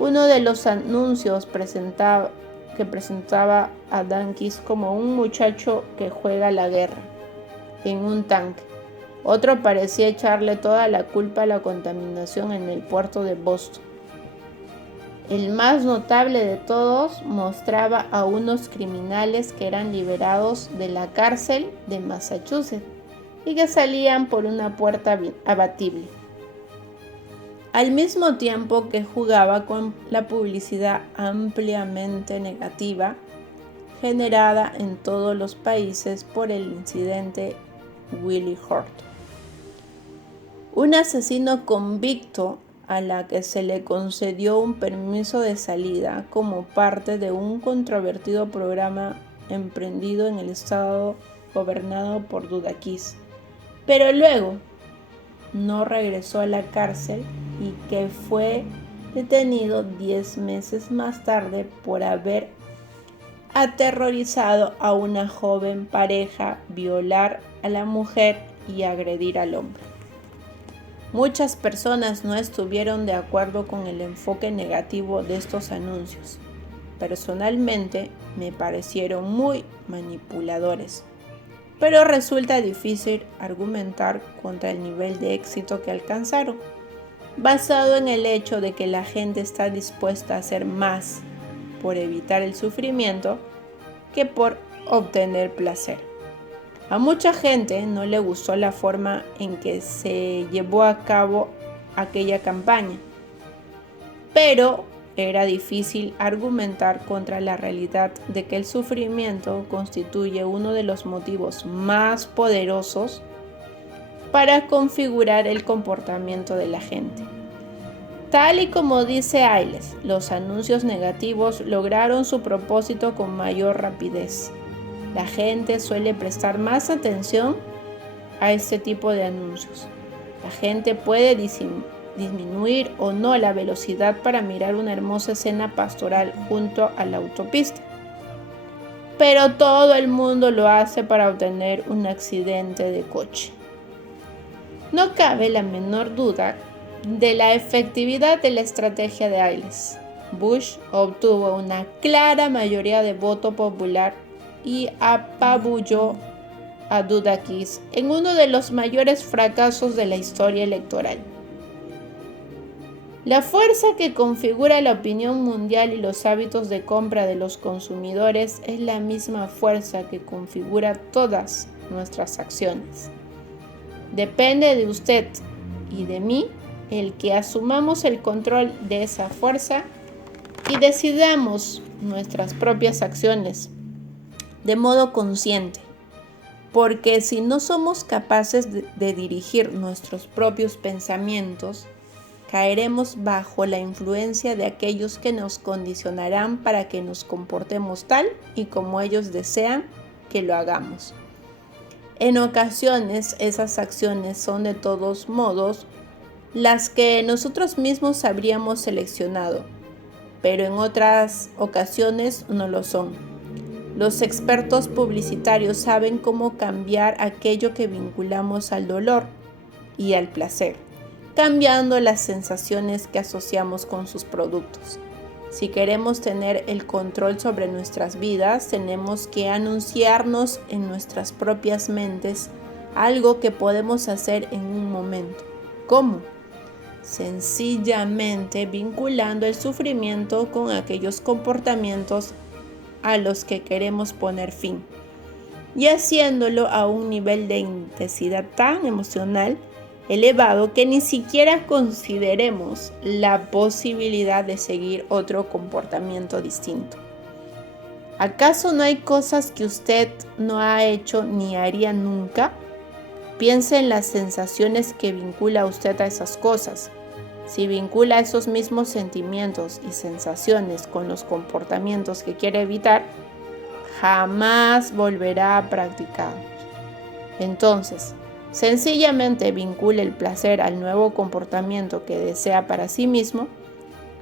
Uno de los anuncios presentaba a Dukakis como un muchacho que juega la guerra en un tanque. Otro parecía echarle toda la culpa a la contaminación en el puerto de Boston. El más notable de todos mostraba a unos criminales que eran liberados de la cárcel de Massachusetts y que salían por una puerta abatible, al mismo tiempo que jugaba con la publicidad ampliamente negativa generada en todos los países por el incidente Willie Horton, un asesino convicto a la que se le concedió un permiso de salida como parte de un controvertido programa emprendido en el estado gobernado por Dukakis, pero luego no regresó a la cárcel y que fue detenido 10 meses más tarde por haber aterrorizado a una joven pareja, violar a la mujer y agredir al hombre. Muchas personas no estuvieron de acuerdo con el enfoque negativo de estos anuncios. Personalmente me parecieron muy manipuladores, pero resulta difícil argumentar contra el nivel de éxito que alcanzaron, basado en el hecho de que la gente está dispuesta a hacer más por evitar el sufrimiento que por obtener placer. A mucha gente no le gustó la forma en que se llevó a cabo aquella campaña, pero era difícil argumentar contra la realidad de que el sufrimiento constituye uno de los motivos más poderosos para configurar el comportamiento de la gente. Tal y como dice Ailes, los anuncios negativos lograron su propósito con mayor rapidez. La gente suele prestar más atención a este tipo de anuncios. La gente puede disminuir o no la velocidad para mirar una hermosa escena pastoral junto a la autopista, pero todo el mundo lo hace para obtener un accidente de coche. No cabe la menor duda de la efectividad de la estrategia de Ailes. Bush obtuvo una clara mayoría de voto popular y apabulló a Dukakis en uno de los mayores fracasos de la historia electoral. La fuerza que configura la opinión mundial y los hábitos de compra de los consumidores es la misma fuerza que configura todas nuestras acciones. Depende de usted y de mí el que asumamos el control de esa fuerza y decidamos nuestras propias acciones de modo consciente. Porque si no somos capaces de dirigir nuestros propios pensamientos, caeremos bajo la influencia de aquellos que nos condicionarán para que nos comportemos tal y como ellos desean que lo hagamos. En ocasiones, esas acciones son de todos modos las que nosotros mismos habríamos seleccionado, pero en otras ocasiones no lo son. Los expertos publicitarios saben cómo cambiar aquello que vinculamos al dolor y al placer, cambiando las sensaciones que asociamos con sus productos. Si queremos tener el control sobre nuestras vidas, tenemos que anunciarnos en nuestras propias mentes algo que podemos hacer en un momento. ¿Cómo? Sencillamente vinculando el sufrimiento con aquellos comportamientos a los que queremos poner fin, y haciéndolo a un nivel de intensidad tan emocional elevado que ni siquiera consideremos la posibilidad de seguir otro comportamiento distinto. ¿Acaso no hay cosas que usted no ha hecho ni haría nunca? Piense en las sensaciones que vincula usted a esas cosas. Si vincula esos mismos sentimientos y sensaciones con los comportamientos que quiere evitar, jamás volverá a practicarlos. Entonces, sencillamente vincule el placer al nuevo comportamiento que desea para sí mismo.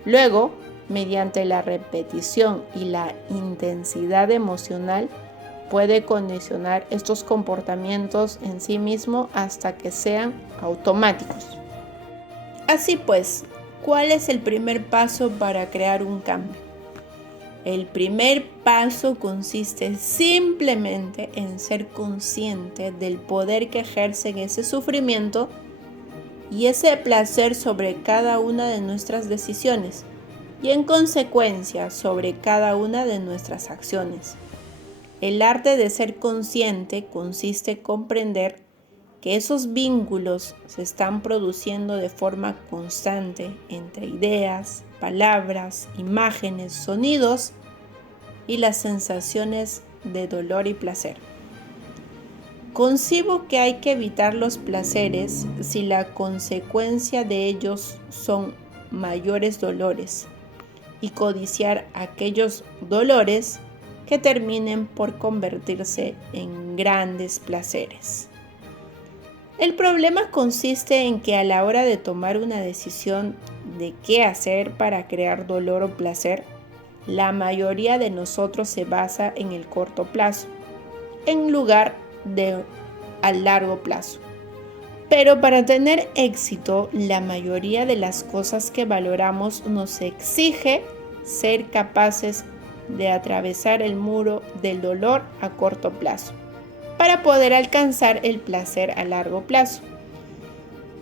Luego, mediante la repetición y la intensidad emocional, puede condicionar estos comportamientos en sí mismo hasta que sean automáticos. Así pues, ¿cuál es el primer paso para crear un cambio? El primer paso consiste simplemente en ser consciente del poder que ejercen ese sufrimiento y ese placer sobre cada una de nuestras decisiones y en consecuencia sobre cada una de nuestras acciones. El arte de ser consciente consiste en comprender que esos vínculos se están produciendo de forma constante entre ideas, palabras, imágenes, sonidos y las sensaciones de dolor y placer. Concibo que hay que evitar los placeres si la consecuencia de ellos son mayores dolores y codiciar aquellos dolores que terminen por convertirse en grandes placeres. El problema consiste en que a la hora de tomar una decisión de qué hacer para crear dolor o placer, la mayoría de nosotros se basa en el corto plazo, en lugar de al largo plazo. Pero para tener éxito, la mayoría de las cosas que valoramos nos exige ser capaces de atravesar el muro del dolor a corto plazo, para poder alcanzar el placer a largo plazo.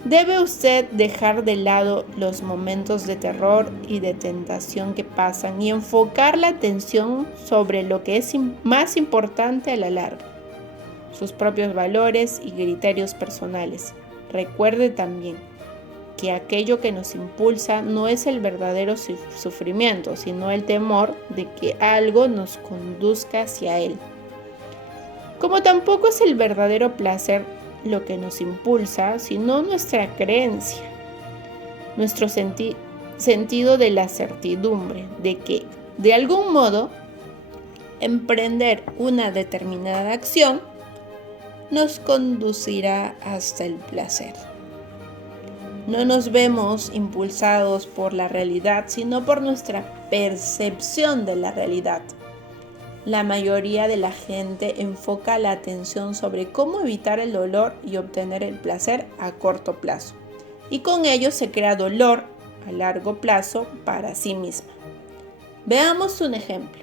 Debe usted dejar de lado los momentos de terror y de tentación que pasan y enfocar la atención sobre lo que es más importante a la larga, sus propios valores y criterios personales. Recuerde también que aquello que nos impulsa no es el verdadero sufrimiento, sino el temor de que algo nos conduzca hacia él. Como tampoco es el verdadero placer lo que nos impulsa, sino nuestra creencia, nuestro sentido de la certidumbre de que, de algún modo, emprender una determinada acción nos conducirá hasta el placer. No nos vemos impulsados por la realidad, sino por nuestra percepción de la realidad. La mayoría de la gente enfoca la atención sobre cómo evitar el dolor y obtener el placer a corto plazo, y con ello se crea dolor a largo plazo para sí misma. Veamos un ejemplo.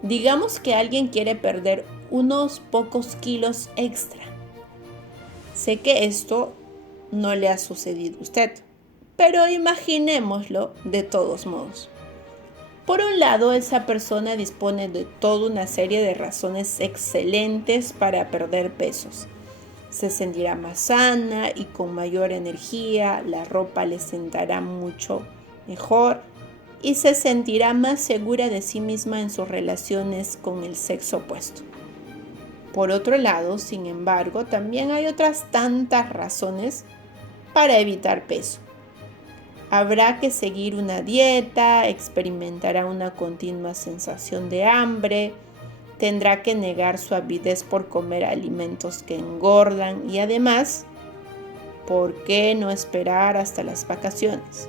Digamos que alguien quiere perder unos pocos kilos extra. Sé que esto no le ha sucedido a usted, pero imaginémoslo de todos modos. Por un lado, esa persona dispone de toda una serie de razones excelentes para perder pesos. Se sentirá más sana y con mayor energía, la ropa le sentará mucho mejor y se sentirá más segura de sí misma en sus relaciones con el sexo opuesto. Por otro lado, sin embargo, también hay otras tantas razones para evitar peso. Habrá que seguir una dieta, experimentará una continua sensación de hambre, tendrá que negar su avidez por comer alimentos que engordan y además, ¿por qué no esperar hasta las vacaciones?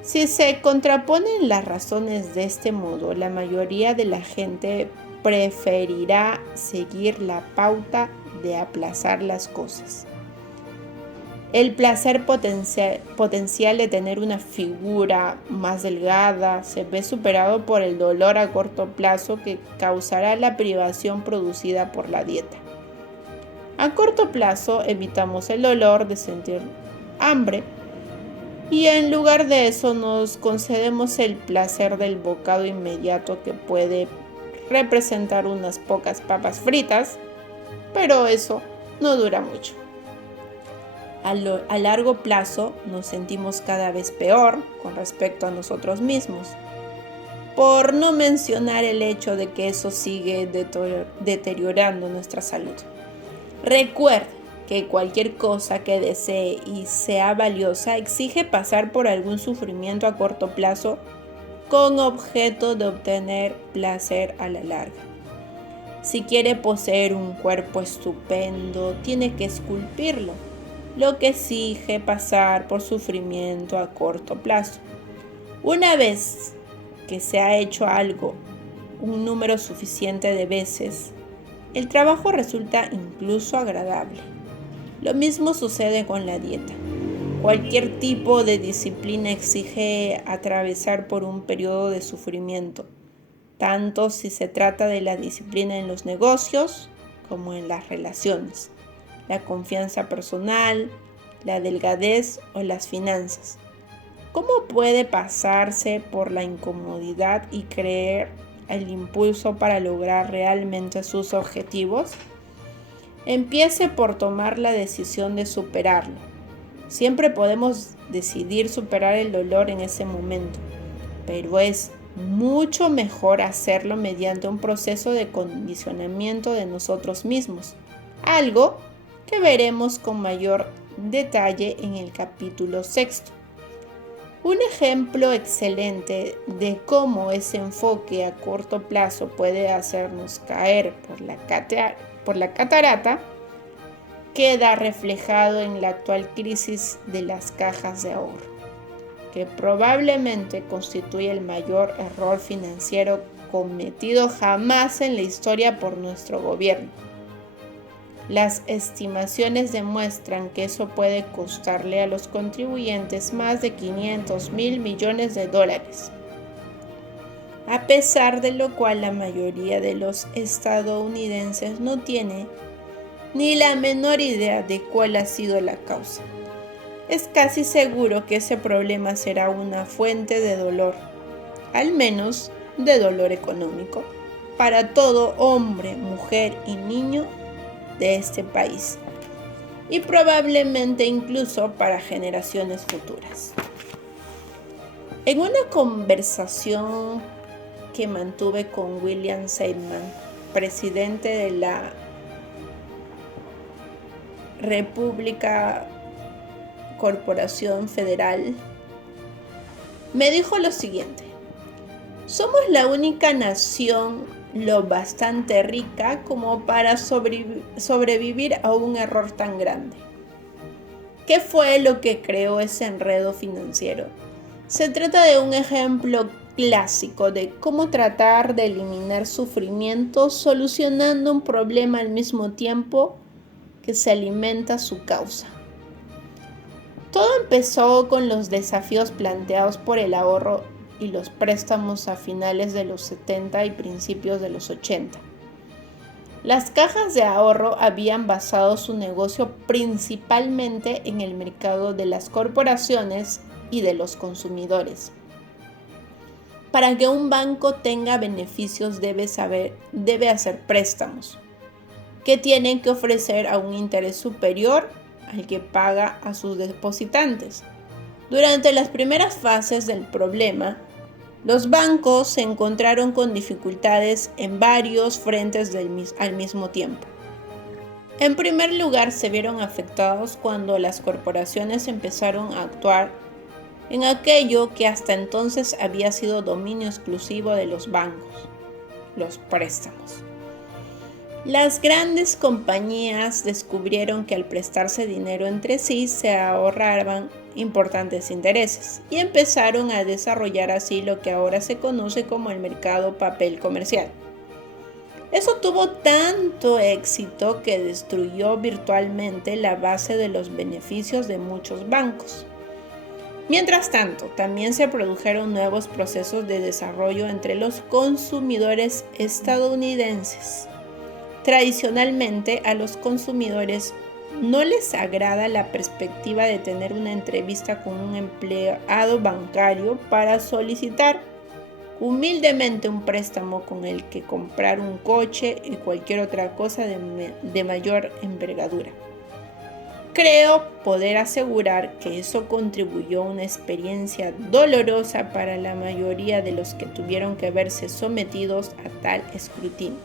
Si se contraponen las razones de este modo, la mayoría de la gente preferirá seguir la pauta de aplazar las cosas. El placer potencial de tener una figura más delgada se ve superado por el dolor a corto plazo que causará la privación producida por la dieta. A corto plazo evitamos el dolor de sentir hambre y en lugar de eso nos concedemos el placer del bocado inmediato que puede representar unas pocas papas fritas, pero eso no dura mucho. A largo plazo nos sentimos cada vez peor con respecto a nosotros mismos, por no mencionar el hecho de que eso sigue deteriorando nuestra salud. Recuerde que cualquier cosa que desee y sea valiosa exige pasar por algún sufrimiento a corto plazo con objeto de obtener placer a la larga. Si quiere poseer un cuerpo estupendo, tiene que esculpirlo, lo que exige pasar por sufrimiento a corto plazo. Una vez que se ha hecho algo un número suficiente de veces, el trabajo resulta incluso agradable. Lo mismo sucede con la dieta. Cualquier tipo de disciplina exige atravesar por un periodo de sufrimiento, tanto si se trata de la disciplina en los negocios como en las relaciones, la confianza personal, la delgadez o las finanzas. ¿Cómo puede pasarse por la incomodidad y creer el impulso para lograr realmente sus objetivos? Empiece por tomar la decisión de superarlo. Siempre podemos decidir superar el dolor en ese momento, pero es mucho mejor hacerlo mediante un proceso de condicionamiento de nosotros mismos, algo que veremos con mayor detalle en el capítulo 6. Un ejemplo excelente de cómo ese enfoque a corto plazo puede hacernos caer por la catarata queda reflejado en la actual crisis de las cajas de ahorro, que probablemente constituye el mayor error financiero cometido jamás en la historia por nuestro gobierno. Las estimaciones demuestran que eso puede costarle a los contribuyentes más de 500,000 millones de dólares, a pesar de lo cual la mayoría de los estadounidenses no tiene ni la menor idea de cuál ha sido la causa. Es casi seguro que ese problema será una fuente de dolor, al menos de dolor económico, para todo hombre, mujer y niño de este país, y probablemente incluso para generaciones futuras. En una conversación que mantuve con William Seidman, presidente de la República Corporación Federal, me dijo lo siguiente: somos la única nación lo bastante rica como para sobrevivir a un error tan grande. ¿Qué fue lo que creó ese enredo financiero? Se trata de un ejemplo clásico de cómo tratar de eliminar sufrimiento solucionando un problema al mismo tiempo que se alimenta su causa. Todo empezó con los desafíos planteados por el ahorro y los préstamos a finales de los 70 y principios de los 80. Las cajas de ahorro habían basado su negocio principalmente en el mercado de las corporaciones y de los consumidores. Para que un banco tenga beneficios debe hacer préstamos, que tienen que ofrecer a un interés superior al que paga a sus depositantes. Durante las primeras fases del problema, los bancos se encontraron con dificultades en varios frentes al mismo tiempo. En primer lugar, se vieron afectados cuando las corporaciones empezaron a actuar en aquello que hasta entonces había sido dominio exclusivo de los bancos, los préstamos. Las grandes compañías descubrieron que al prestarse dinero entre sí se ahorraban importantes intereses y empezaron a desarrollar así lo que ahora se conoce como el mercado papel comercial. Eso tuvo tanto éxito que destruyó virtualmente la base de los beneficios de muchos bancos. Mientras tanto, también se produjeron nuevos procesos de desarrollo entre los consumidores estadounidenses. Tradicionalmente, a los consumidores no les agrada la perspectiva de tener una entrevista con un empleado bancario para solicitar humildemente un préstamo con el que comprar un coche y cualquier otra cosa de mayor envergadura. Creo poder asegurar que eso contribuyó a una experiencia dolorosa para la mayoría de los que tuvieron que verse sometidos a tal escrutinio.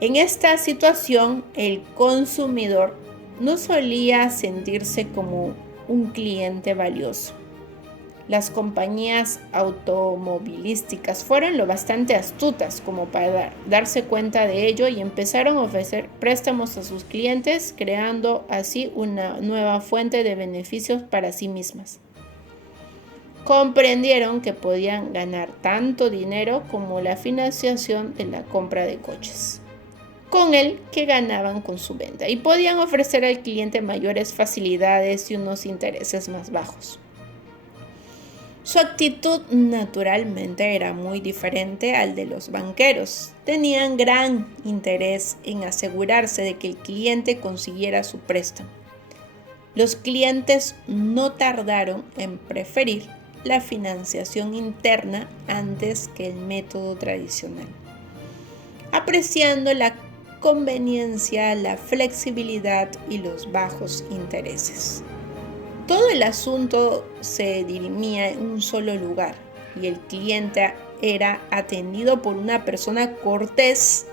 En esta situación, el consumidor no solía sentirse como un cliente valioso. Las compañías automovilísticas fueron lo bastante astutas como para darse cuenta de ello y empezaron a ofrecer préstamos a sus clientes, creando así una nueva fuente de beneficios para sí mismas. Comprendieron que podían ganar tanto dinero como la financiación de la compra de coches, con el que ganaban con su venta, y podían ofrecer al cliente mayores facilidades y unos intereses más bajos. Su actitud naturalmente era muy diferente al de los banqueros. Tenían gran interés en asegurarse de que el cliente consiguiera su préstamo. Los clientes no tardaron en preferir la financiación interna antes que el método tradicional, apreciando la conveniencia, la flexibilidad y los bajos intereses. Todo el asunto se dirimía en un solo lugar y el cliente era atendido por una persona cortés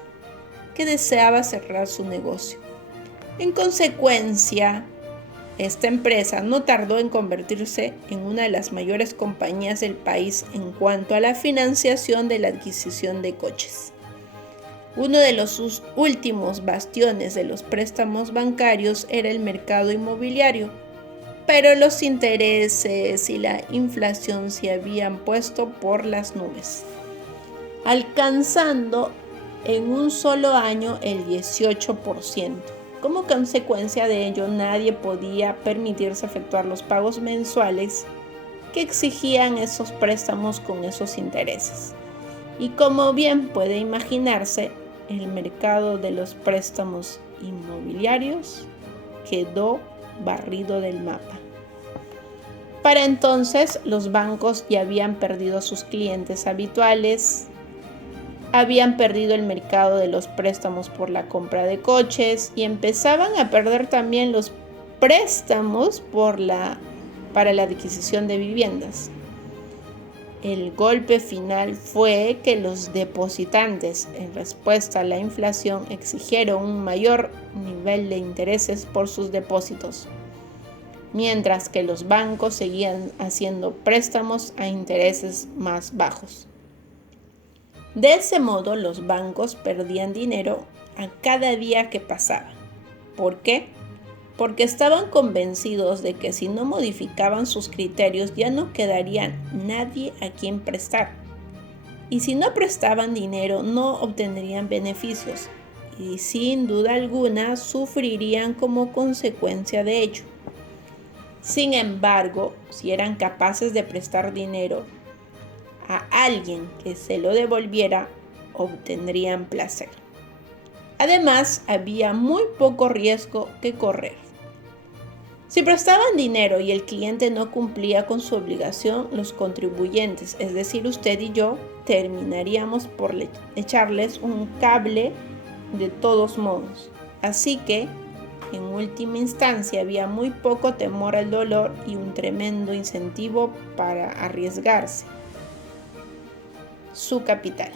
que deseaba cerrar su negocio. En consecuencia, esta empresa no tardó en convertirse en una de las mayores compañías del país en cuanto a la financiación de la adquisición de coches. Uno de los últimos bastiones de los préstamos bancarios era el mercado inmobiliario, pero los intereses y la inflación se habían puesto por las nubes, alcanzando en un solo año el 18%. Como consecuencia de ello, nadie podía permitirse efectuar los pagos mensuales que exigían esos préstamos con esos intereses. Y como bien puede imaginarse, el mercado de los préstamos inmobiliarios quedó barrido del mapa. Para entonces, los bancos ya habían perdido sus clientes habituales, habían perdido el mercado de los préstamos por la compra de coches y empezaban a perder también los préstamos para la adquisición de viviendas. El golpe final fue que los depositantes, en respuesta a la inflación, exigieron un mayor nivel de intereses por sus depósitos, mientras que los bancos seguían haciendo préstamos a intereses más bajos. De ese modo, los bancos perdían dinero a cada día que pasaba. ¿Por qué? Porque estaban convencidos de que si no modificaban sus criterios ya no quedaría nadie a quien prestar. Y si no prestaban dinero no obtendrían beneficios y sin duda alguna sufrirían como consecuencia de ello. Sin embargo, si eran capaces de prestar dinero a alguien que se lo devolviera, obtendrían placer. Además, había muy poco riesgo que correr. Si prestaban dinero y el cliente no cumplía con su obligación, los contribuyentes, es decir, usted y yo, terminaríamos por echarles un cable de todos modos. Así que, en última instancia, había muy poco temor al dolor y un tremendo incentivo para arriesgarse su capital.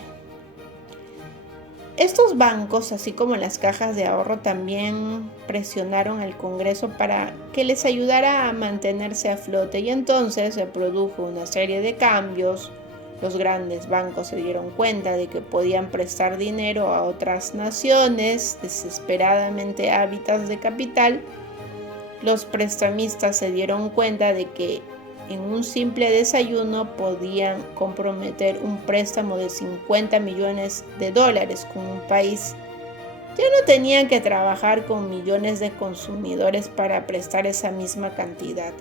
Estos bancos, así como las cajas de ahorro, también presionaron al Congreso para que les ayudara a mantenerse a flote, y entonces se produjo una serie de cambios. Los grandes bancos se dieron cuenta de que podían prestar dinero a otras naciones desesperadamente ávidas de capital. Los prestamistas se dieron cuenta de que en un simple desayuno podían comprometer un préstamo de $50 millones con un país. Ya no tenían que trabajar con millones de consumidores para prestar esa misma cantidad.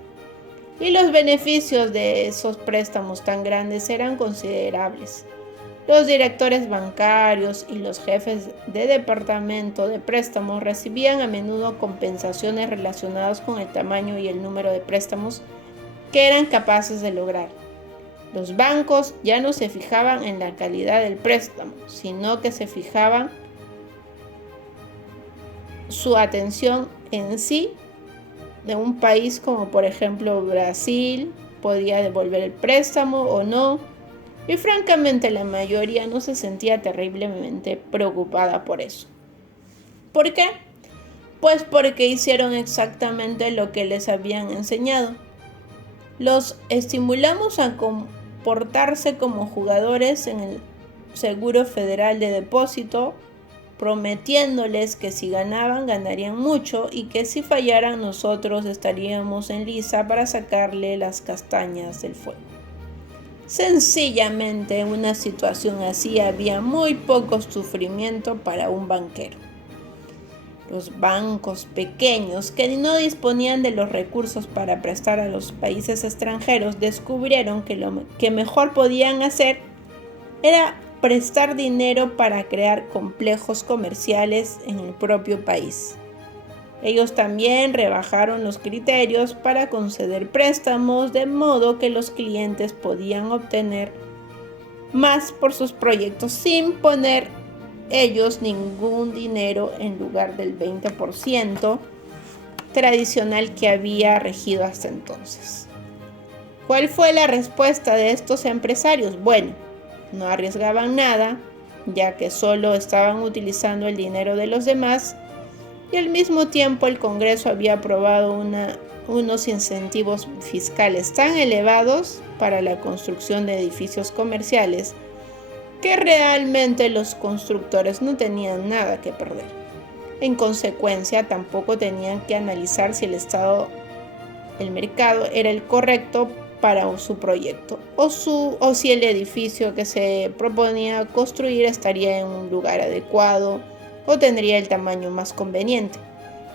Y los beneficios de esos préstamos tan grandes eran considerables. Los directores bancarios y los jefes de departamento de préstamos recibían a menudo compensaciones relacionadas con el tamaño y el número de préstamos que eran capaces de lograr. Los bancos ya no se fijaban en la calidad del préstamo, sino que se fijaban su atención en sí de un país como por ejemplo Brasil, podía devolver el préstamo o no, y francamente la mayoría no se sentía terriblemente preocupada por eso. ¿Por qué? Pues porque hicieron exactamente lo que les habían enseñado. Los estimulamos a comportarse como jugadores en el Seguro Federal de Depósito, prometiéndoles que si ganaban, ganarían mucho y que si fallaran nosotros estaríamos en lisa para sacarle las castañas del fuego. Sencillamente, en una situación así había muy poco sufrimiento para un banquero. Los bancos pequeños, que no disponían de los recursos para prestar a los países extranjeros, descubrieron que lo que mejor podían hacer era prestar dinero para crear complejos comerciales en el propio país. Ellos también rebajaron los criterios para conceder préstamos, de modo que los clientes podían obtener más por sus proyectos sin poner ellos ningún dinero en lugar del 20% tradicional que había regido hasta entonces. ¿Cuál fue la respuesta de estos empresarios? Bueno, no arriesgaban nada, ya que solo estaban utilizando el dinero de los demás, y al mismo tiempo el Congreso había aprobado unos incentivos fiscales tan elevados para la construcción de edificios comerciales que realmente los constructores no tenían nada que perder. En consecuencia, tampoco tenían que analizar si el mercado era el correcto para su proyecto o si el edificio que se proponía construir estaría en un lugar adecuado o tendría el tamaño más conveniente.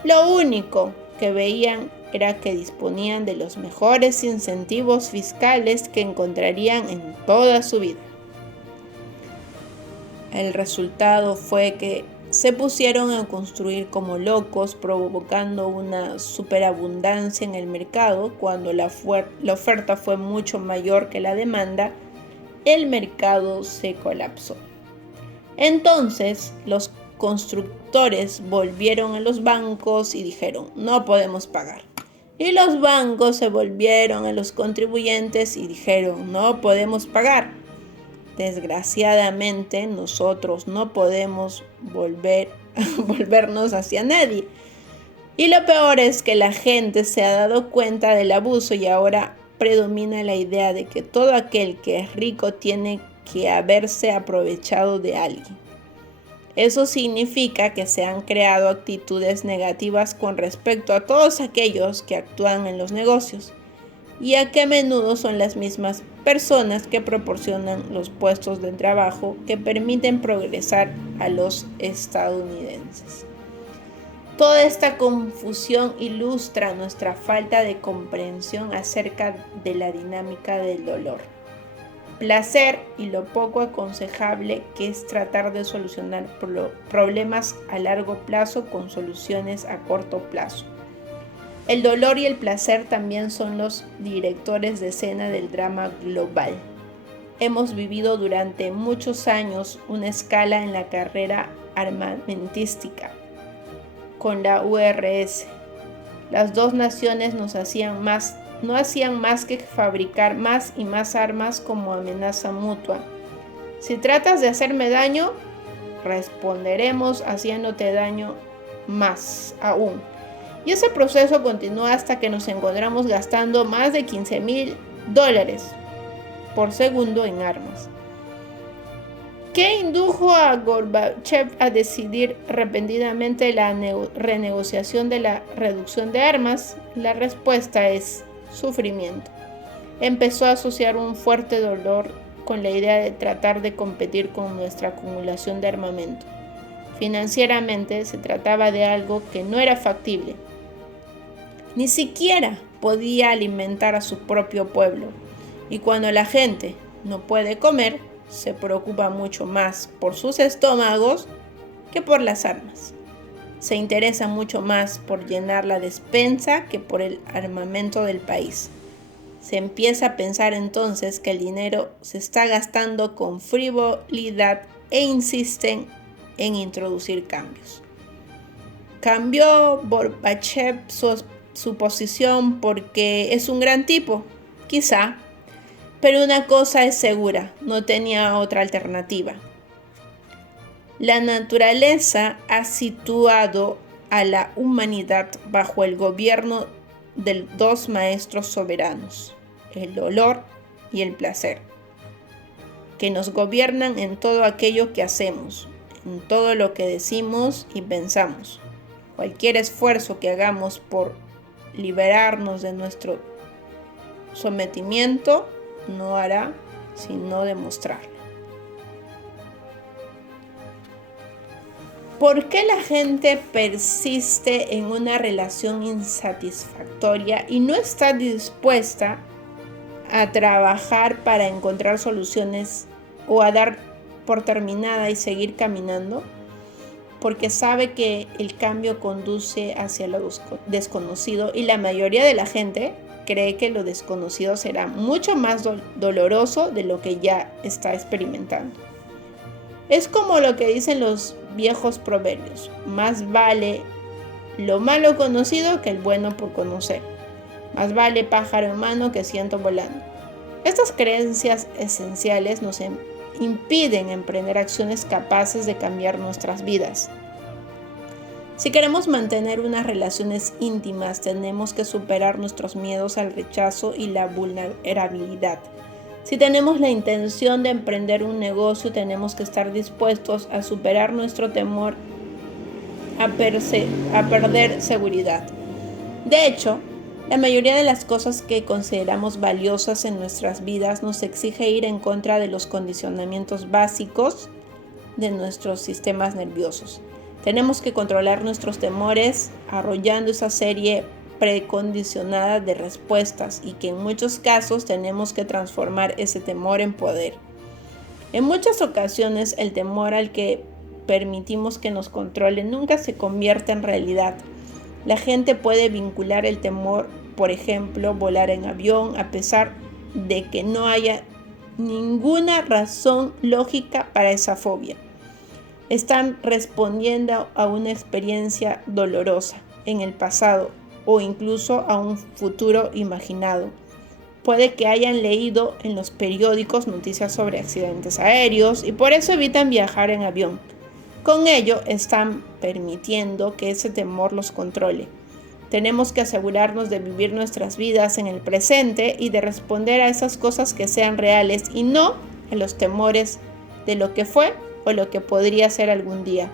Lo único que veían era que disponían de los mejores incentivos fiscales que encontrarían en toda su vida. El resultado fue que se pusieron a construir como locos, provocando una superabundancia en el mercado. Cuando la oferta fue mucho mayor que la demanda, el mercado se colapsó. Entonces, los constructores volvieron a los bancos y dijeron: no podemos pagar. Y los bancos se volvieron a los contribuyentes y dijeron: no podemos pagar. Desgraciadamente, nosotros no podemos volvernos hacia nadie. Y lo peor es que la gente se ha dado cuenta del abuso y ahora predomina la idea de que todo aquel que es rico tiene que haberse aprovechado de alguien. Eso significa que se han creado actitudes negativas con respecto a todos aquellos que actúan en los negocios, y a que a menudo son las mismas personas que proporcionan los puestos de trabajo que permiten progresar a los estadounidenses. Toda esta confusión ilustra nuestra falta de comprensión acerca de la dinámica del dolor, placer y lo poco aconsejable que es tratar de solucionar problemas a largo plazo con soluciones a corto plazo. El dolor y el placer también son los directores de escena del drama global. Hemos vivido durante muchos años una escala en la carrera armamentística con la URSS. Las dos naciones no hacían más que fabricar más y más armas como amenaza mutua. Si tratas de hacerme daño, responderemos haciéndote daño más aún. Y ese proceso continúa hasta que nos encontramos gastando más de $15,000 por segundo en armas. ¿Qué indujo a Gorbachev a decidir repentinamente la renegociación de la reducción de armas? La respuesta es sufrimiento. Empezó a asociar un fuerte dolor con la idea de tratar de competir con nuestra acumulación de armamento. Financieramente se trataba de algo que no era factible. Ni siquiera podía alimentar a su propio pueblo. Y cuando la gente no puede comer, se preocupa mucho más por sus estómagos que por las armas. Se interesa mucho más por llenar la despensa que por el armamento del país. Se empieza a pensar entonces que el dinero se está gastando con frivolidad e insisten en introducir cambios. ¿Cambió Gorbachev su posición porque es un gran tipo? Quizá. Pero una cosa es segura, no tenía otra alternativa. La naturaleza ha situado a la humanidad bajo el gobierno de dos maestros soberanos, el dolor y el placer, que nos gobiernan en todo aquello que hacemos, en todo lo que decimos y pensamos. Cualquier esfuerzo que hagamos por liberarnos de nuestro sometimiento no hará sino demostrarlo. ¿Por qué la gente persiste en una relación insatisfactoria y no está dispuesta a trabajar para encontrar soluciones o a dar por terminada y seguir caminando? Porque sabe que el cambio conduce hacia lo desconocido y la mayoría de la gente cree que lo desconocido será mucho más doloroso de lo que ya está experimentando. Es como lo que dicen los viejos proverbios: más vale lo malo conocido que el bueno por conocer. Más vale pájaro en mano que ciento volando. Estas creencias esenciales nos impiden emprender acciones capaces de cambiar nuestras vidas. Si queremos mantener unas relaciones íntimas, tenemos que superar nuestros miedos al rechazo y la vulnerabilidad. Si tenemos la intención de emprender un negocio, tenemos que estar dispuestos a superar nuestro temor a perder seguridad. De hecho, la mayoría de las cosas que consideramos valiosas en nuestras vidas nos exige ir en contra de los condicionamientos básicos de nuestros sistemas nerviosos. Tenemos que controlar nuestros temores arrollando esa serie precondicionada de respuestas y que en muchos casos tenemos que transformar ese temor en poder. En muchas ocasiones el temor al que permitimos que nos controle nunca se convierte en realidad. La gente puede vincular el temor, por ejemplo, volar en avión, a pesar de que no haya ninguna razón lógica para esa fobia. Están respondiendo a una experiencia dolorosa en el pasado o incluso a un futuro imaginado. Puede que hayan leído en los periódicos noticias sobre accidentes aéreos y por eso evitan viajar en avión. Con ello están permitiendo que ese temor los controle. Tenemos que asegurarnos de vivir nuestras vidas en el presente y de responder a esas cosas que sean reales y no a los temores de lo que fue o lo que podría ser algún día.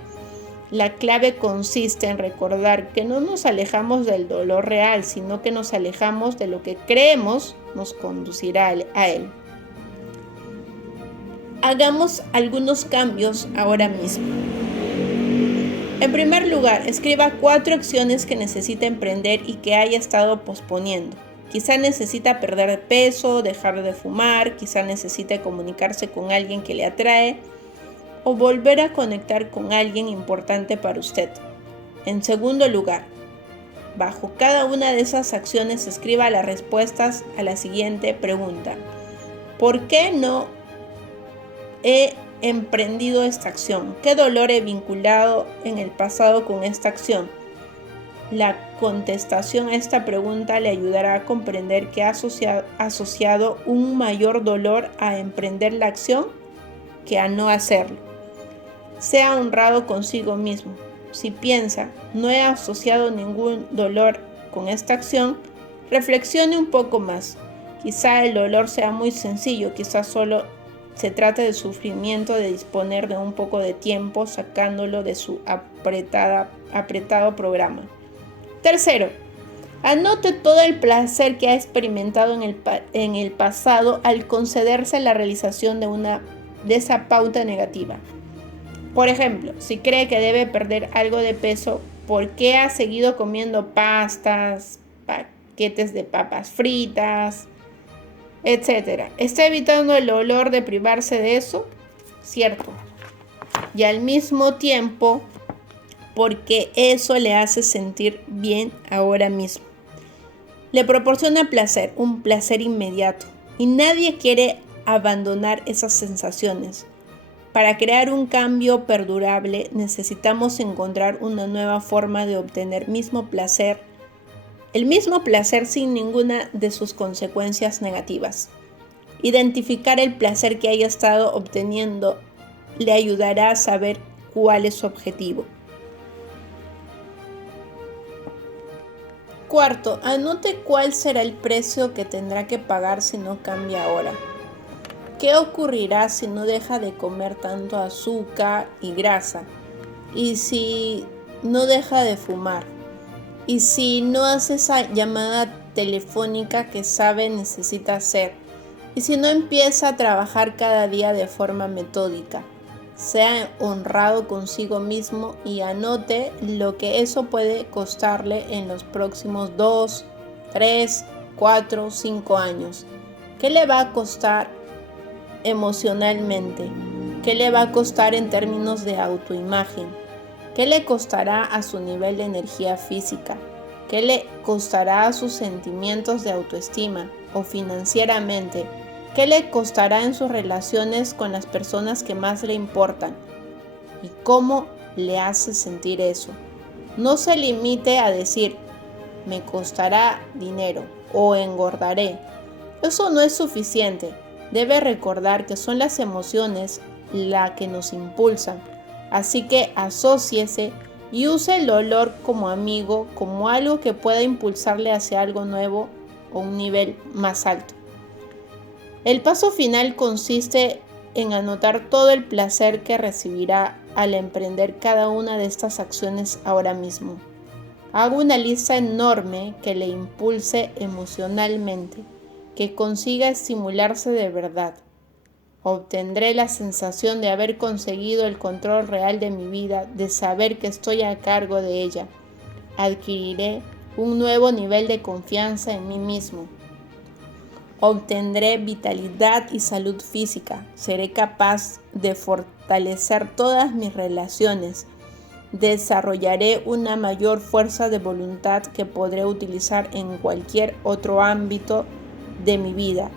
La clave consiste en recordar que no nos alejamos del dolor real, sino que nos alejamos de lo que creemos nos conducirá a él. Hagamos algunos cambios ahora mismo. En primer lugar, escriba 4 acciones que necesita emprender y que haya estado posponiendo. Quizá necesita perder peso, dejar de fumar, quizá necesite comunicarse con alguien que le atrae o volver a conectar con alguien importante para usted. En segundo lugar, bajo cada una de esas acciones escriba las respuestas a la siguiente pregunta: ¿por qué no he emprendido esta acción? ¿Qué dolor he vinculado en el pasado con esta acción? La contestación a esta pregunta le ayudará a comprender que ha asociado un mayor dolor a emprender la acción que a no hacerlo. Sea honrado consigo mismo. Si piensa, no he asociado ningún dolor con esta acción, reflexione un poco más. Quizá el dolor sea muy sencillo, quizá solo se trate de sufrimiento de disponer de un poco de tiempo sacándolo de su apretado programa. Tercero, anote todo el placer que ha experimentado en el pasado al concederse la realización de esa pauta negativa. Por ejemplo, si cree que debe perder algo de peso, ¿por qué ha seguido comiendo pastas, paquetes de papas fritas, etcétera? ¿Está evitando el dolor de privarse de eso? Cierto. Y al mismo tiempo, porque eso le hace sentir bien ahora mismo. Le proporciona placer, un placer inmediato. Y nadie quiere abandonar esas sensaciones. Para crear un cambio perdurable necesitamos encontrar una nueva forma de obtener el mismo placer sin ninguna de sus consecuencias negativas. Identificar el placer que haya estado obteniendo le ayudará a saber cuál es su objetivo. Cuarto, anote cuál será el precio que tendrá que pagar si no cambia ahora. ¿Qué ocurrirá si no deja de comer tanto azúcar y grasa? ¿Y si no deja de fumar? ¿Y si no hace esa llamada telefónica que sabe necesita hacer? ¿Y si no empieza a trabajar cada día de forma metódica? Sea honrado consigo mismo y anote lo que eso puede costarle en los próximos 2, 3, 4, 5 años. ¿Qué le va a costar emocionalmente? ¿Qué le va a costar en términos de autoimagen? ¿Qué le costará a su nivel de energía física? ¿Qué le costará a sus sentimientos de autoestima o financieramente? ¿Qué le costará en sus relaciones con las personas que más le importan? ¿Y cómo le hace sentir eso? No se limite a decir, me costará dinero o engordaré. Eso no es suficiente. Debe recordar que son las emociones las que nos impulsan. Así que asóciese y use el dolor como amigo, como algo que pueda impulsarle hacia algo nuevo o un nivel más alto. El paso final consiste en anotar todo el placer que recibirá al emprender cada una de estas acciones ahora mismo. Haga una lista enorme que le impulse emocionalmente, que consiga estimularse de verdad. Obtendré la sensación de haber conseguido el control real de mi vida, de saber que estoy a cargo de ella. Adquiriré un nuevo nivel de confianza en mí mismo. Obtendré vitalidad y salud física. Seré capaz de fortalecer todas mis relaciones. Desarrollaré una mayor fuerza de voluntad que podré utilizar en cualquier otro ámbito de mi vida,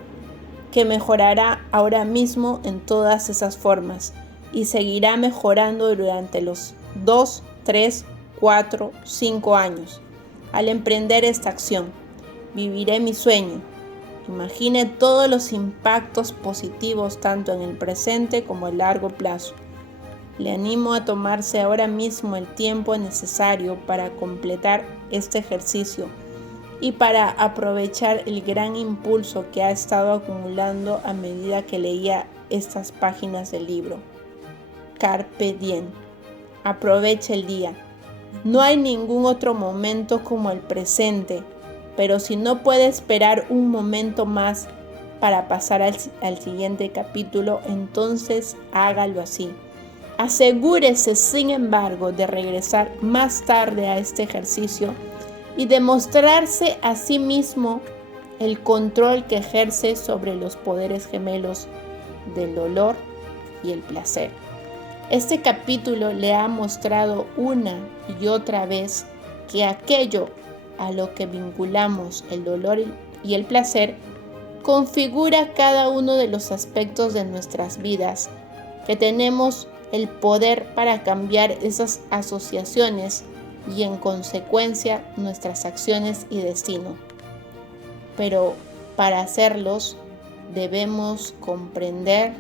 que mejorará ahora mismo en todas esas formas y seguirá mejorando durante los 2, 3, 4, 5 años. Al emprender esta acción, viviré mi sueño. Imagine todos los impactos positivos tanto en el presente como a largo plazo. Le animo a tomarse ahora mismo el tiempo necesario para completar este ejercicio y para aprovechar el gran impulso que ha estado acumulando a medida que leía estas páginas del libro. Carpe diem. Aproveche el día. No hay ningún otro momento como el presente, pero si no puede esperar un momento más para pasar al siguiente capítulo, entonces hágalo así. Asegúrese, sin embargo, de regresar más tarde a este ejercicio y demostrarse a sí mismo el control que ejerce sobre los poderes gemelos del dolor y el placer. Este capítulo le ha mostrado una y otra vez que aquello a lo que vinculamos el dolor y el placer configura cada uno de los aspectos de nuestras vidas que tenemos el poder para cambiar esas asociaciones y en consecuencia nuestras acciones y destino. Pero para hacerlos debemos comprender